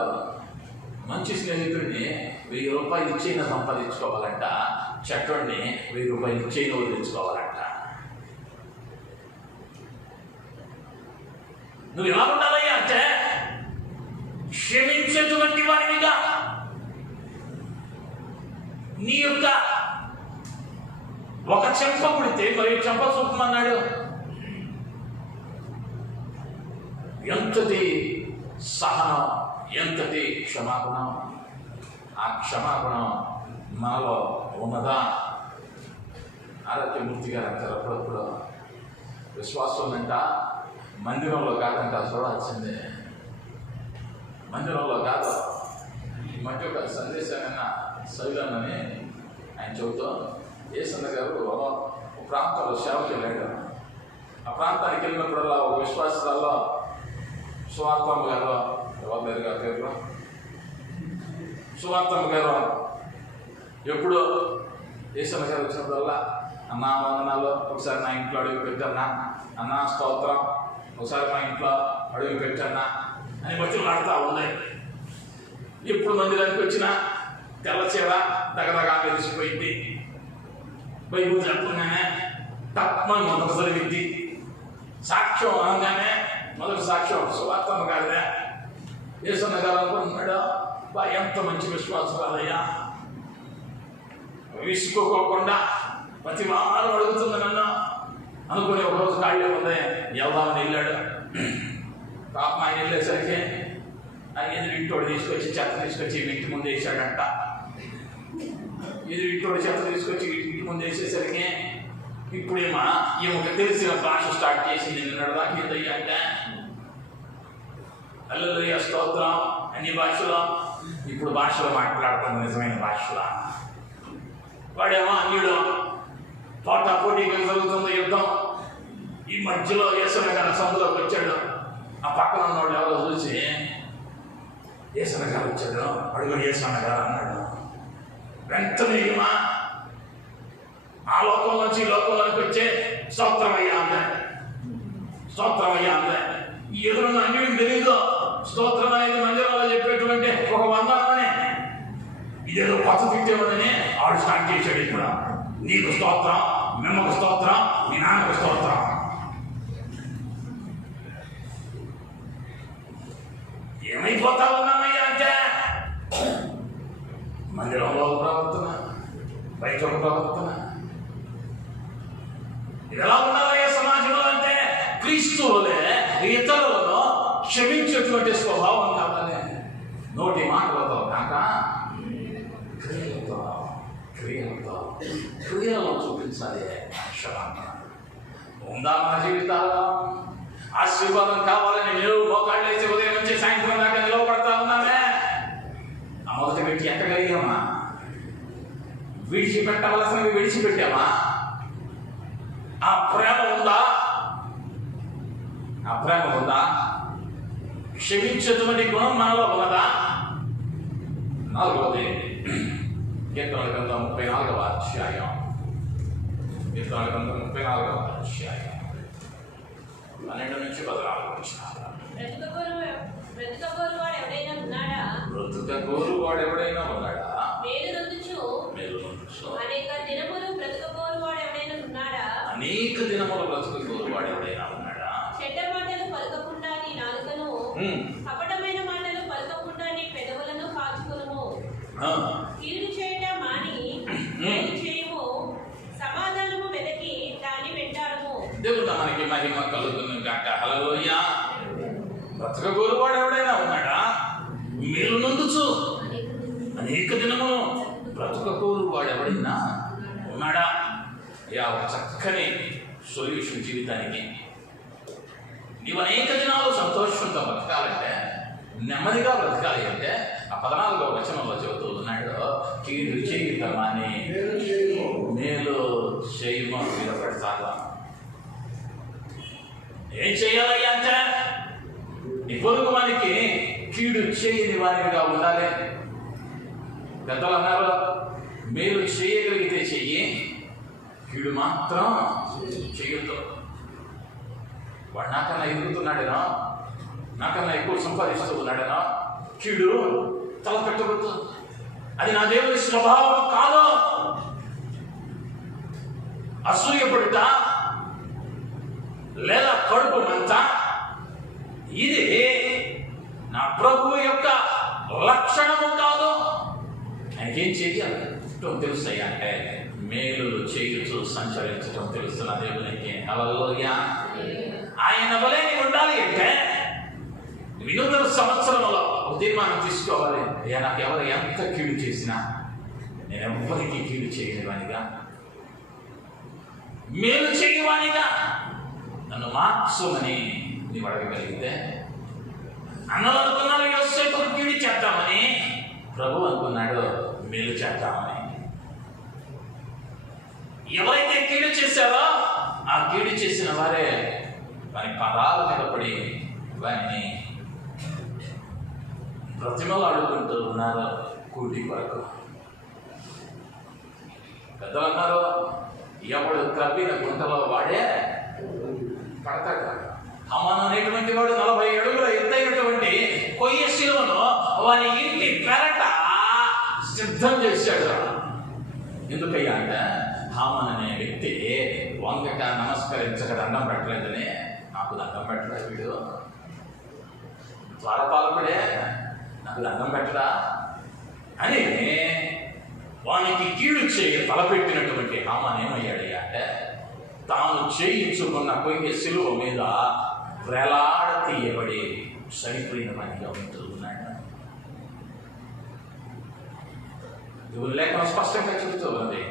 మంచి స్నేహితుడిని 1000 రూపాయలు ఇచ్చైనా సంపాదించుకోవాలంట, చెట్టోడిని 1000 రూపాయలు ఇచ్చైనా వదిలించుకోవాలంట. నువ్వు ఎలా ఉండాలయ్యా అంటే, క్షమించేటువంటి వాడినిగా నీ యొక్క ఒక చెంప పుడితే మరి చెంప చూపమన్నాడు. ఎంతటి సహనం, ఎంతటి క్షమాగుణం. ఆ క్షమాగుణం మనలో ఉన్నదా? ఆరోగ్యమూర్తి గారు అంటారు అప్పుడప్పుడు, విశ్వాసం అంట మందిరంలో కాదంట చూడాల్సిందే. మందిరంలో కాదు. ఈ మధ్య ఒక సందేశాన్ని సైలన్నని ఆయన చెబుతూ, యేసన్న గారు ఒక ప్రాంతంలో సేవకి వెళ్ళాడు. ఆ ప్రాంతానికి వెళ్ళినప్పుడల్లా ఒక విశ్వాసాల్లో సువార్తమ్మ గారు, ఎవరు గారు పేరు, సువార్తమ్మ గారు ఎప్పుడు యేసన్న గారు వచ్చినప్పుడల్లా, అన్న వందనాలు, ఒకసారి నా ఇంట్లో అడుగు పెట్టన్నా, అన్న స్తోత్రం, ఒకసారి మా ఇంట్లో అడుగు పెట్టన్నా అని బతులు ఆడుతూ ఉన్నాయి. ఎప్పుడు మందిరానికి వచ్చినా తెల్లచీర దగ్గరగా మెరిసిపోయింది. బైబుల్ చెప్తున్నానే తప్పని మొదటి జరిగింది. సాక్ష్యం అనగానే మొదటి సాక్ష్యం సువార్తమ్మ గారిదే. యేసన్న గారు అనుకుంటున్నాడు, బా ఎంత మంచి విశ్వాసాలయ్యా, విసుకోకుండా ప్రతి వారం అడుగుతుంది నన్ను అనుకుని ఒకరోజు ఖాళీ ఉంది, వెళ్దామని వెళ్ళాడు. పాపం ఆయన వెళ్ళేసరికి ఆయన ఎదురింటోడు తీసుకొచ్చి చెత్త తీసుకొచ్చి ఇంటి ముందు వేసాడంట. ఎదురింటోడు చెత్త తీసుకొచ్చి ఇంటి ముందు వేసేసరికి ఇప్పుడేమో ఈమెకు తెలిసిన భాష స్టార్ట్ చేసింది. నిన్నడు దాకా ఏందయ్యా అంటే, హల్లెలూయా స్తోత్రం అన్ని భాషలో, ఇప్పుడు భాషలో మాట్లాడుతుంది, నిజమైన భాషలో. వాడేమో అన్యుడు, పోటీగా జరుగుతుంది యుద్ధం. ఈ మధ్యలో యేసన్న గారు సందులోకి వచ్చాడు. ఆ పక్కన ఉన్నవాడు ఎవరో చూసి, యేసన్న గారు వచ్చాడు, అడుగు యేసన్న గారు అన్నాడు. వెంటనే ఆ లోకం నుంచి ఈ లోకంలోకి వచ్చే స్తోత్రమయ్యా అందే, స్తోత్రమయ్యా అందే. ఈ ఎదురున్న అన్యుడికి తెలీదు స్తోత్రం అనేది మందిరంలో చెప్పేటువంటి ఒక వందనమని, ఇదేదో కొత్త తిట్టేమని ఆడు స్టార్ట్ చేశాడు. ఇక్కడ నీకు స్తోత్రం, మిమ్మకు స్తోత్రం, మీ నాన్నకు స్తోత్రం. ఏమైపోతా ఉన్నామయ్యా అంటే, మందిరంలో ప్రవర్తన, బయట ప్రవర్తన ఎలా ఉండాలయ్యా సమాజంలో అంటే, క్రీస్తువులే ఇతరులను క్షమించేటువంటి స్వభావం కావాలి. నోటి మాటలతో కాక క్రియలలో చూపించాలి క్షమాపణ. ఉందా మన జీవితాల్లో? ఆశీర్వాదం కావాలని నిలువు మోకాళ్ళు వేసి ఉదయం నుంచి సాయంత్రం దాకా నిలవబడతా ఉన్నామే. ఆ మొదటి వ్యక్తి ఎక్కగలిగామా? విడిచిపెట్టవలసినవి విడిచిపెట్టామా? ఆ ప్రేమ ఉందా? ఆ ప్రేమ ఉందా? క్షమించేటువంటి గుణం మనలో ఉన్నదా? 4వది కీర్తనల గ్రంథం 34వ అధ్యాయం. కీర్తనల గ్రంథం 34వ అధ్యాయం 12 నుంచి 14 వచనాలు. బ్రతుకగోరు వాడు ఎవడైనా ఉన్నాడా? బ్రతుకగోరు వాడు ఎవడైనా ఉన్నాడా? మేలు నొందుచు అనేక దినములు బ్రతుకగోరు వాడు ఎవడైనా ఉన్నాడా? అనేక దినములు బ్రతుకగోరు వాడు ఎవడైనా ఉన్నాడా? చెడ్డ మాటలు పలకకుండా నీ నాలుకను, కపటమైన మాటలు పలకకుండా నీ పెదవులను కాచుకొనుము. కీడు చేయటం మాని మేలు చేయము, సమాధానము వెదకి దాన్ని వెంటాడము. దేవుడు మనకి మహిమ కలుగును గాక. హల్లెలూయా. బ్రతకగోరు వాడు ఎవడైనా ఉన్నాడా? మేలు నొందుచు అనేక దినములు బ్రతకగోరు వాడు ఎవడైనా ఉన్నాడా? ఒక చక్కని సొల్యూషన్ జీవితానికి నీవు అనేక దినాలు సంతోషంతో బ్రతకాలంటే, నెమ్మదిగా బ్రతకాలి అంటే ఆ 14వ వచనంలో చెబుతూ ఉన్నాడు, కీడు చేయమని మేలు చేయమో మీద పెడతాను. ఏం చేయాలయ్యా అంటే నీ పొరుగు మనకి కీడు చేయని వారిగా ఉండాలి. పెద్దలు అన్నారు, మేలు చేయగలిగితే చెయ్యి, కీడు మాత్రం చేయొద్దు. వాడు నాకన్నా ఎదుగుతున్నాడేనా, నాకన్నా ఎక్కువ సంపాదిస్తూ ఉన్నాడేనా, కీడు తలపెట్టవద్దు. అది నా దేవుని స్వభావం కాదు. అసూయపడుట లేదా కడుపు మంట, ఇది నా ప్రభువు యొక్క లక్షణము కాదు. ఆయనకేం చేయాలి తెలుస్తాయి అంటే మేలు చేయుచు సంచరించడం తెలుస్తున్న దేవునికి. హల్లెలూయా. ఆయన వలె ఉండాలి అంటే వినూతన సంవత్సరంలో తీర్మానం తీసుకోవాలి. అయ్యా, నాకు ఎవరు ఎంత కీడు చేసినా నేను ఎవ్వరికి కీడు చేయనివానిగా, మేలు చేయవానిగా నన్ను మార్చుమని నీవు అడగగలిగితే, అన్నలు అనుకున్నారు యోసేపుకు కీడు చేద్దామని, ప్రభు అనుకున్నాడు మేలు చేద్దామని. ఎవరైతే కీడు చేశారో ఆ కీడు చేసిన వారే వారి పాదాల మీద పడి వారిని ప్రతిమలు అడుగుకుంటూ ఉన్నారు కూటి కొరకు. పెద్దలు అన్నారు, ఎవడు త్రవ్విన గుంటలో వాడే పడతాడు. హామాను అనేటువంటి వాడు 40 అడుగుల ఎత్తైనటువంటి కొయ్య శిలువను వారి ఇంటి పెరట సిద్ధం చేశాడు. ఎందుకయ్యా అంటే హామాను అనే వ్యక్తి వంగక నమస్కరించక దండం పెట్టలేదని, నాకు దండం పెట్టడా వీడు, ద్వారపాలకుడే నాకు దండం పెట్టడా అని వానికి కీడు చేయి తలపెట్టినటువంటి హామాను ఏమయ్యాడయ్యా అంటే తాను చేయించుకున్న కొయ్య శిలువ మీద వేలాడతీయబడి చనిపోయిన వాడిగా ఉంటూ ఉన్నాడు. దేవుని లేఖనం స్పష్టంగా చెబుతూ ఉంది,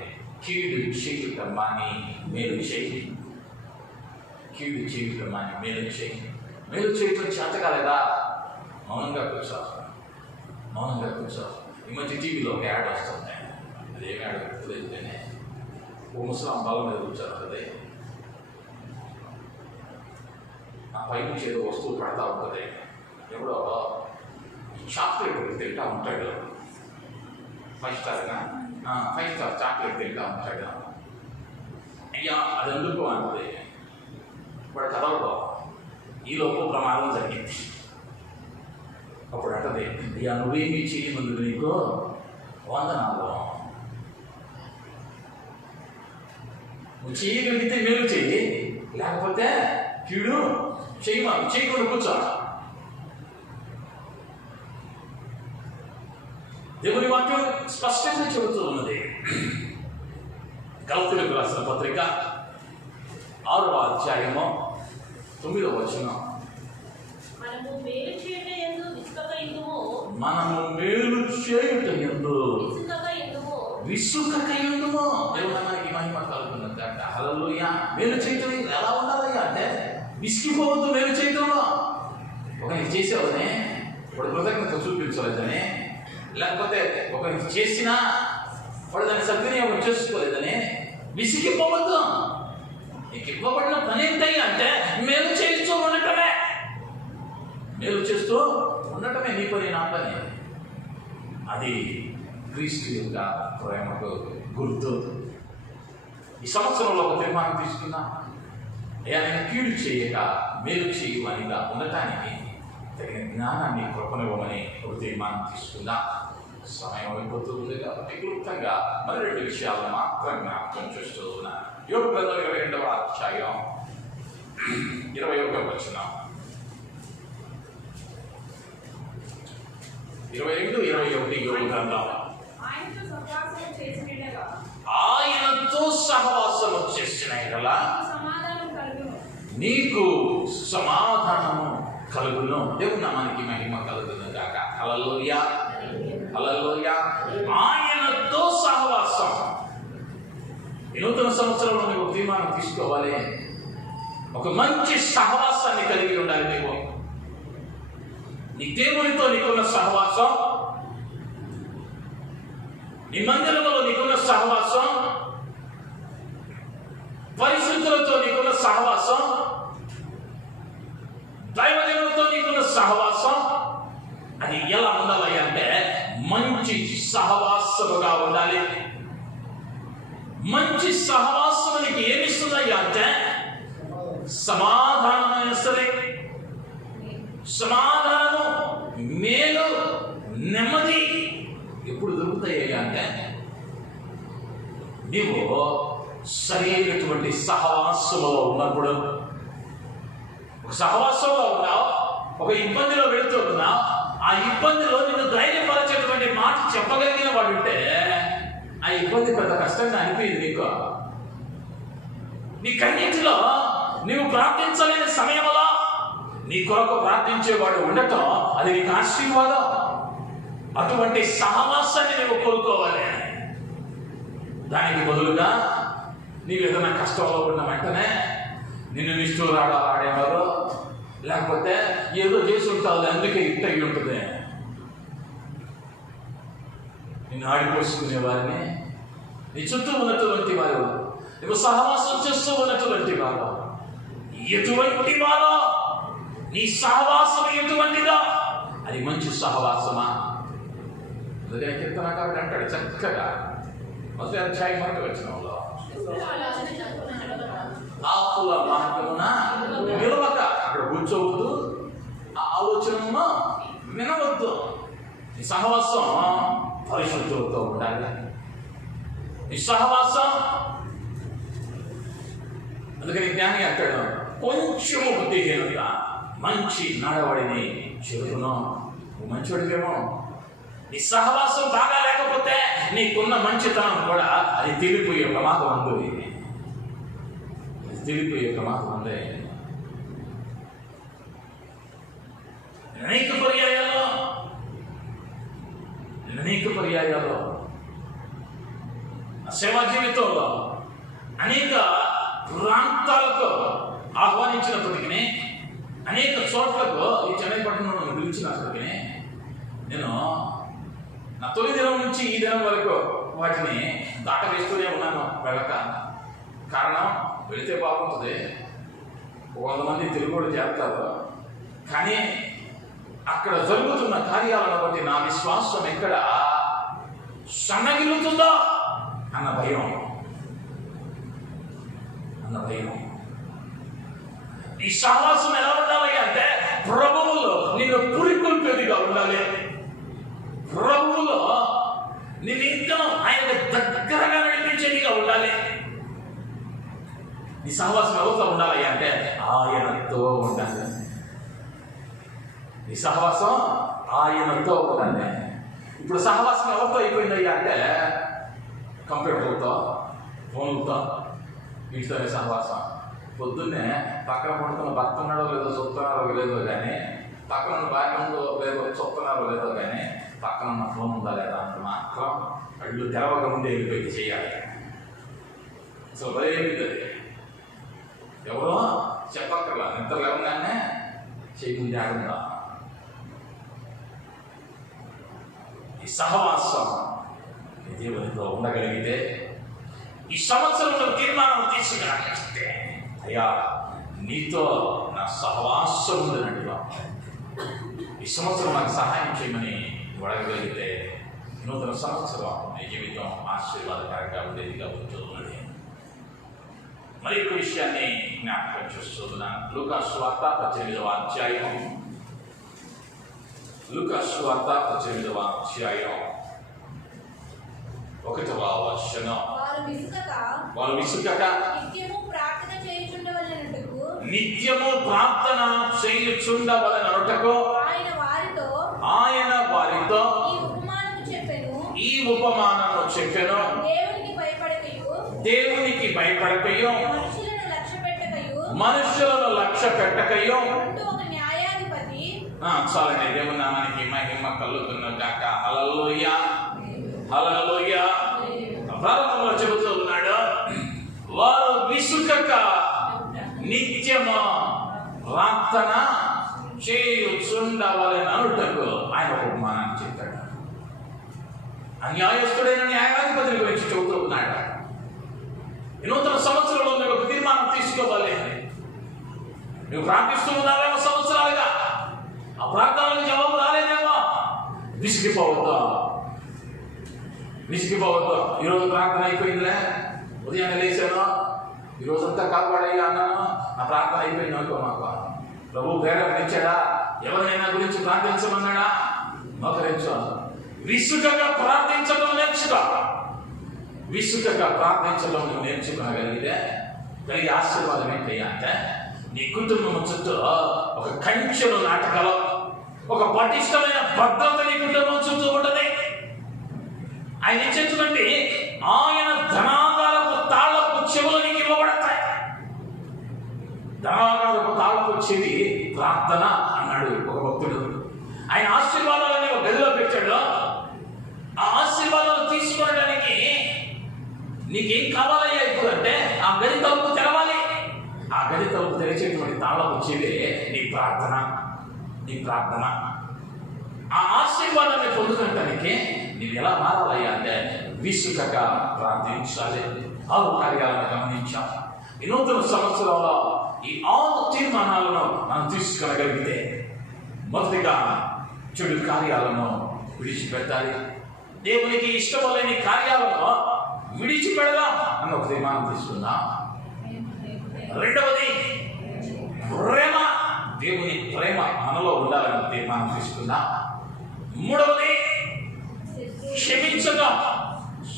కీడు చేయుట మాని మేలు చేయి, కీడు చేయుట మాని మేలు చేయి. మేలు చేయటం చేత కాలేదా, మౌనంగా కూర్చో, మౌనంగా కూర్చో. ఈ మధ్య టీవీలో ఒక యాడ్ వస్తుంది, అదేమి యాడ్ గుర్తులేదు కానీ ఓ ముసలాం బల మీద కూర్చోతుంది, ఆ పై నుంచి ఏదో వస్తువు పడతా ఉంటుంది, ఎవడో చాక్లెట్ తింటా ఉంటాడు, 5 స్టార్ చాక్లెట్ తింటా ఉంటాడు. అయ్యా అది ఎందుకు అంటుంది, వాడు చదవడం ఈలోపు ప్రమాదం జరిగింది. అప్పుడు అంటది, అయ్యా నువ్వేమీ చేయమందుకు నీకు వందనాలు, నువ్వు చేయగలిగితే మేలు చెయ్యి, లేకపోతే కీడు చేయకుండా కూర్చో. దేవుని వాక్యం స్పష్టంగా చెబుతూ ఉన్నది. గలతీయులకు రాసిన పత్రిక 6వ అధ్యాయము 9వ వచనం, మనము మేలు చేయుట యందు విసుకక ఇందుము, మనము మేలు చేయుట యందు విసుకక ఇందుము. దేవుడు మనకి మహిమ కలుగుతుంది అంట. హల్లెలూయా. మేలు చేయటం ఎలా ఉండాలయ్యా అంటే విసిగిపోవద్దు. మేలు చేయటంలో ఒకరికి చేసేవని వాడు కృతజ్ఞత చూపించలేదని, లేకపోతే ఒకరికి చేసినా వాడు దాన్ని సద్వినియోగం చేసుకోలేదని విసిగిపోవద్దు. నీకు ఇవ్వబడిన పని ఏంటయ్యా అంటే మేలు చేస్తూ ఉండటమే, మేలు చేస్తూ ఉండటమే నీ పని, నా పని. అది క్రీస్తు యొక్క ప్రేమకు గుర్తు. ఈ సంవత్సరంలో ఒక తీర్మానం తీసుకున్నా, అయ్యా నేను కీడు చేయక మేలు చేయమనిగా ఉండటానికి తగిన జ్ఞానాన్ని కృపనివ్వమని ఒక తీర్మానం తీసుకుందా. సమయం అయిపోతూ ఉంది కాబట్టి క్లుప్తంగా మరి 2 విషయాలను మాత్రం జ్ఞాపకం చేస్తూ ఉన్నాను. యోబు గ్రంథం 22వ అధ్యాయం 21వ వచనం, 22, 21 యోబు గ్రంథం. ఆయనతో సహవాసము చేసిన యెడల నీకు సమాధానము కలుగును. దేవుని నామానికి మహిమ కలుగును గాక. హల్లెలూయా, హల్లెలూయా. ఆయనతో సహవాసం. ఈ నూతన సంవత్సరంలో నీకు తీర్మానం తీసుకోవాలి, ఒక మంచి సహవాసాన్ని కలిగి ఉండాలి. నీవు నీ దేవునితో నీకున్న సహవాసం, నీ మందిరంలో నీకున్న సహవాసం, పరిశుద్ధులతో నీకున్న సహవాసం, దైవజనులతో నీకున్న సహవాసం, అది ఎలా ఉండాలి అంటే మంచి సహవాసముగా ఉండాలి. మంచి సహవాసం నీకు ఏమిస్తున్నాయి అంటే సమాధానం ఇస్తుంది. సమాధానము, మేలు, నెమ్మది ఎప్పుడు దొరుకుతాయి అంటే నీవు సరైనటువంటి సహవాసంలో ఉన్నప్పుడు. ఒక సహవాసంలో ఉన్నావు, ఒక ఇబ్బందిలో వెళుతూ ఉన్నావు, ఆ ఇబ్బందిలో నిన్ను ధైర్యపరిచేటువంటి మాట చెప్పగలిగిన వాడు ఉంటే ఆ ఇబ్బంది పెద్ద కష్టంగా అనిపించింది నీకు. నీ కన్నిటిలో నీవు ప్రార్థించలేని సమయంలో నీ కొరకు ప్రార్థించేవాడు ఉండటం అది నీకు ఆశీర్వాదం. అటువంటి సహవాసాన్ని నీవు కోరుకోవాలి. దానికి బదులుగా నీవు ఏదైనా కష్టంలో ఉన్న వెంటనే నిన్ను నిష్ఠూరాడు ఆడేవారు, లేకపోతే ఏదో చేసి ఉంటావు అందుకే ఇట్టయి ఉంటుంది, నిన్ను ఆడిపోసుకునే వారిని, నీ చుట్టూ ఉన్నటువంటి వారు, నువ్వు సహవాసం చేస్తూ ఉన్నటువంటి వారు ఎటువంటి వారో, నీ సహవాసం ఎటువంటిదో అది మంచి సహవాసమా? అందుకని కీర్తనకారుడు అంటాడు చక్కగా మొదటి అధ్యాయం మనకు వచ్చినంలో, ఆకుల మార్గమున నిలవక, అక్కడ కూర్చోవద్దు, ఆ ఆలోచనను వినవద్దు. నీ సహవాసం పరిశుద్ధులతో ఉండాలి. నీ సహవాసం, అందుకని జ్ఞాని అంటాడు కొంచెము బుద్ధిహీనత మంచి నడవడిని చెబుతున్నాం. నువ్వు మంచివాడివేమో, నీ సహవాసం బాగా లేకపోతే నీకున్న మంచితనం కూడా అది తెలిపోయే ప్రమాదం ఉంది. తెలిపోయే ప్రమాదం ఉంది. అనేక పర్యాయాలు సేవా జీవితంలో అనేక ప్రాంతాలకు ఆహ్వానించినప్పటికీ, అనేక చోట్లకు ఈ చెన్నై పట్టణంలో పిలిచినప్పటికీ నేను నా తొలి దినం నుంచి ఈ దినం వరకు వాటిని దాటవేస్తూనే ఉన్నాను వెళ్ళక. కారణం, వెళితే బాగుంటుంది, 100 మంది తెలుగుడు చేస్తారు, కానీ అక్కడ జరుగుతున్న కార్యాలను బట్టి నా విశ్వాసం ఎక్కడ సన్నగిలుతుందో అన్న భయం. ఈ సహవాసం ఎలా ఉండాలి అంటే ప్రభువులో నిన్ను పురికొల్పేదిగా ఉండాలి. ప్రభువులో నిన్ను ఇంకా ఆయన దగ్గరగా నడిపించేదిగా ఉండాలి. నీ సహవాసం ఎవరితో ఉండాలి అంటే ఆయనతో ఉండాలి. నీ సహవాసం ఆయనతో ఉండాలి. ఇప్పుడు సహవాసం ఎవరితో అయిపోయిందయ్యా అంటే కంప్యూటర్లతో, ఫోన్లతో, వీటితోనే సహవాసం. పొద్దున్నే పక్కన పడుతున్న భర్త ఉన్నాడో లేదో చూస్తున్నారో లేదో కానీ, పక్కన ఉన్న భార్య ఉందో లేదో చూస్తున్నారో లేదో కానీ, పక్కన ఉన్న ఫోన్ ఉందా లేదా అంటే మాత్రం అడ్లు తెరవక ముందే వెళ్ళిపోయి చేయాలి. అసలు భయమైంది. ఎవరో చెప్పక్కర్లా, నిద్ర లేవగానే చేయకుండా ఆడుందా. ఈ సహవాసం దేవునితో ఉండగలిగితే, ఈ సంవత్సరంలో తీర్మానం తీసుకురాగలిగితే, అయ్యా నీతో నా సహవాసం ఉందన్నట్టుగా ఈ సంవత్సరం నాకు సహాయం చేయమని అడగగలిగితే నూతన సంవత్సరం నీ జీవితం ఆశీర్వాదకరంగా ఉండేదిగా ఉంటున్నది. మరి ఒక విషయాన్ని జ్ఞాపకం చేస్తున్నాను. లూకాసు వార్త 18వ అధ్యాయం, లూకాసు వార్త 18వ అధ్యాయం 1వ వచనం. వారు విసుకక నిత్యము ప్రార్థన చేయుచుండవలెననుటకు ఆయన వారితో ఈ ఉపమానము చెప్పెను. దేవునికి భయపడకయో, మనుషులను లక్ష్య పెట్టకయో. చాలండి. దేవుని నామానికి మహిమ కలుగుతున్న గాక. హల్లెలూయా, హల్లెలూయా. ప్రారంభంలో చెబుతూ ఉన్నాడు, వారు విసుకక నిత్యము ప్రార్థన చేయుచుండవలెను అనుటకు ఆయన ఒక ఉపమానాన్ని చెప్పాడు. అన్యాయస్తుడైన న్యాయాధిపతిని గురించి చెబుతూ ఉన్నాడు. నూతన సంవత్సరంలో నువ్వు ఒక తీర్మానం తీసుకోవాలి. నువ్వు ప్రార్థిస్తూ ఉన్నావేమో సంవత్సరాలుగా, ఆ ప్రార్థనలకు జవాబు రాలేదేమో. విసిగిపోవద్దు. ఈరోజు ప్రార్థన అయిపోయిందిలే, ఉదయాన్నే లేచాను, ఈరోజంతా కాపాడయ్యా అన్నాను, నా ప్రార్థన అయిపోయింది అనుకో. మాకు ప్రభు ప్రేరణ ఇచ్చాడా? ఎవరైనా గురించి ప్రార్థించమన్నాడా? మోకరించు. విసుగగా ప్రార్థించడం నేర్చుకో. విసుగగా ప్రార్థించడం నువ్వు నేర్చుకోగలిగితే కలిగే ఆశీర్వాదం ఏంటయ్యా అంటే, నీ కుటుంబం చుట్టూ ఒక కంచెను నాటకలో ఒక పటిష్టమైన భద్రత నీ కుటుంబం చుట్టూ ఉంటుంది. ఆయన ఇచ్చేటువంటి ఆయన ధనాగారపు తాళపు చెవులు నీకు ఇవ్వబడతాయి. ధనాగారపు తాళపు చెవి ప్రార్థన అన్నాడు ఒక భక్తుడు. ఆయన ఆశీర్వాదాలని ఒక గదిలో పెట్టాడు. ఆ ఆశీర్వాదాలు తీసుకోవడానికి నీకేం కావాలయ్యా ఇప్పుడు అంటే, ఆ గది తలుపు తెరవాలి. ఆ గది తలుపు తెరిచేటువంటి తాళపు చెవి నీ ప్రార్థన. ఆ ఆశీర్వాదాన్ని పొందుకోవటానికి నేను ఎలా మారాలయ్యా అంటే, విసుగగా ప్రార్థించాలి. 6 కార్యాలను గమనించాం. ఈ నూతన సంవత్సరంలో ఈ 6 తీర్మానాలను మనం తీసుకొనగలిగితే, మొదటిగా చెడు కార్యాలను విడిచిపెట్టాలి. దేవునికి ఇష్టం లేని కార్యాలను విడిచిపెడదాం అన్న ఒక తీర్మానం తీసుకుందాం. రెండవది ప్రేమ, దేవుని ప్రేమ మనలో ఉండాలని తీర్మానం తీసుకుందాం. మూడవది క్షమించడం,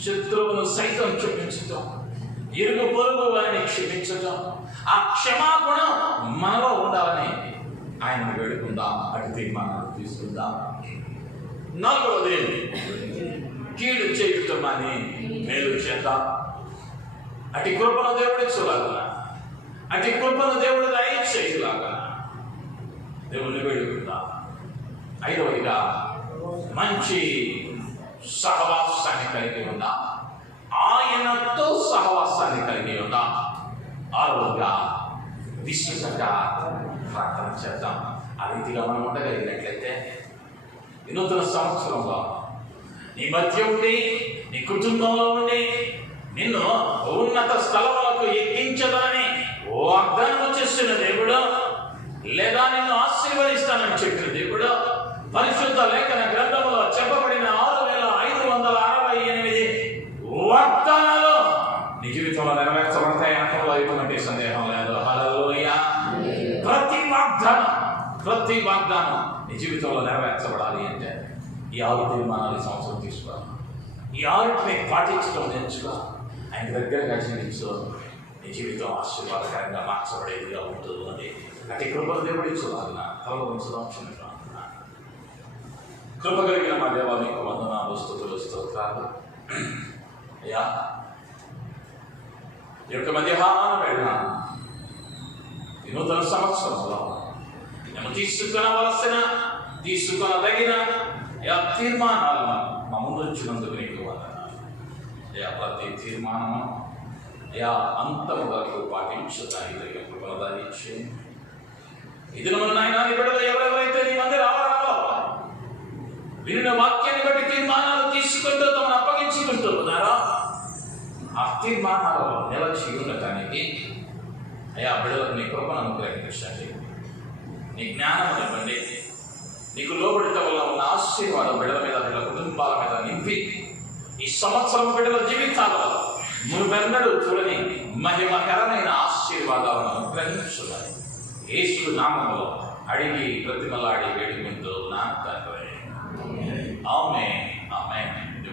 శత్రువును సైతం క్షమించడం, ఇరుగు పొరుగు వారిని క్షమించడం. ఆ క్షమాగుణం మనలో ఉండాలని ఆయనను వేడుకుందాం. అటు తీర్మానాలు తీసుకుందాం. నాలుగవది కీడు చేయటం అని మేలు చేద్దాం. అటు కృపను దేవుడి చూడాలన్నా, అటు కృపను దేవుడు దయచేయలాగా దేవుణ్ణి వేడుకుందాం. ఐదవదిగా మంచి సహవాసాన్ని కలిగి ఉందాం. ఆయనతో సహవాసాన్ని కలిగి ఉందాం. ఆరోగ్యంగా విశ్వసంగా ప్రార్థన చేద్దాం. ఆ రీతిగా మనం ఉండగలిగినట్లయితే ఈ నూతన సంవత్సరంలో నీ మధ్య ఉండి, నీ కుటుంబంలో ఉండి, నిన్ను ఉన్నత స్థలములకు ఎక్కించదని వాగ్దానం చేసిన దేవుడు, లేదా నిన్ను ఆశీర్వదిస్తానని చెప్పిన దేవుడు, పరిశుద్ధ లేఖన గ్రంథంలో చెప్పబడిన 6568 వాగ్దానాలు నీ జీవితంలో నెరవేర్చబడతాయి అనడంలో ఎటువంటి సందేహం లేదు. హల్లెలూయా. ప్రతి వాగ్దానం నీ జీవితంలో నెరవేర్చబడాలి అంటే ఈ 6 తీర్మానాలు ఈ సంవత్సరం తీసుకోవాలి. ఈ 6ని పాటించడం నేర్చుకో. ఆయన దగ్గరగా జీవించు. నీ జీవితం ఆశీర్వాదకరంగా మార్చబడేదిగా ఉంటుంది. అటు కృపను దేవుడి చూడాలన్నా తలలో ఉంచుదాం. కృప కలిగిన మా దేవా, నీకు వందనాలు, స్తుతులు, స్తోత్రాలు. అయ్యా, ఈ యొక్క మధ్యాహ్న వేళ ఈ నూతన సంవత్సరంలో మేము తీసుకొనదగిన తీర్మానాలను మా ముందు వచ్చినందుకు నీకు వందనాలు. అయ్యా, ప్రతి తీర్మానము అయ్యా అంతము వరకు పాటించడానికి తగిన కృపను దానిచ్చే. ఈ దినమున నాయన నీ బిడ్డలు ఎవరెవరైతే నీ మంది రావాలో వినిన వాక్యాన్ని బట్టి తీర్మానాలు తీసుకుంటూ తమను అప్పగించుకుంటూ ఉన్నారా, ఆ తీర్మానాలలో నిలచి ఉండటానికి అయ్యా బిడ్డలకు నీ కృపను అనుగ్రహించండి. నీ జ్ఞానం ఇవ్వండి. నీకు లోబడిత వల్ల ఉన్న ఆశీర్వాదం బిడ్డల మీద, బిడ్డల కుటుంబాల మీద నింపి ఈ సంవత్సరం బిడ్డల జీవితాలలో మునుపెన్నడూ చూడని మహిమకరమైన ఆశీర్వాదాలను అనుగ్రహించున్నాయి. యేసు నామములో అడిగి ప్రతిమలాడి వేడుకుంటూ నా తండ్రి. ఆమేన్.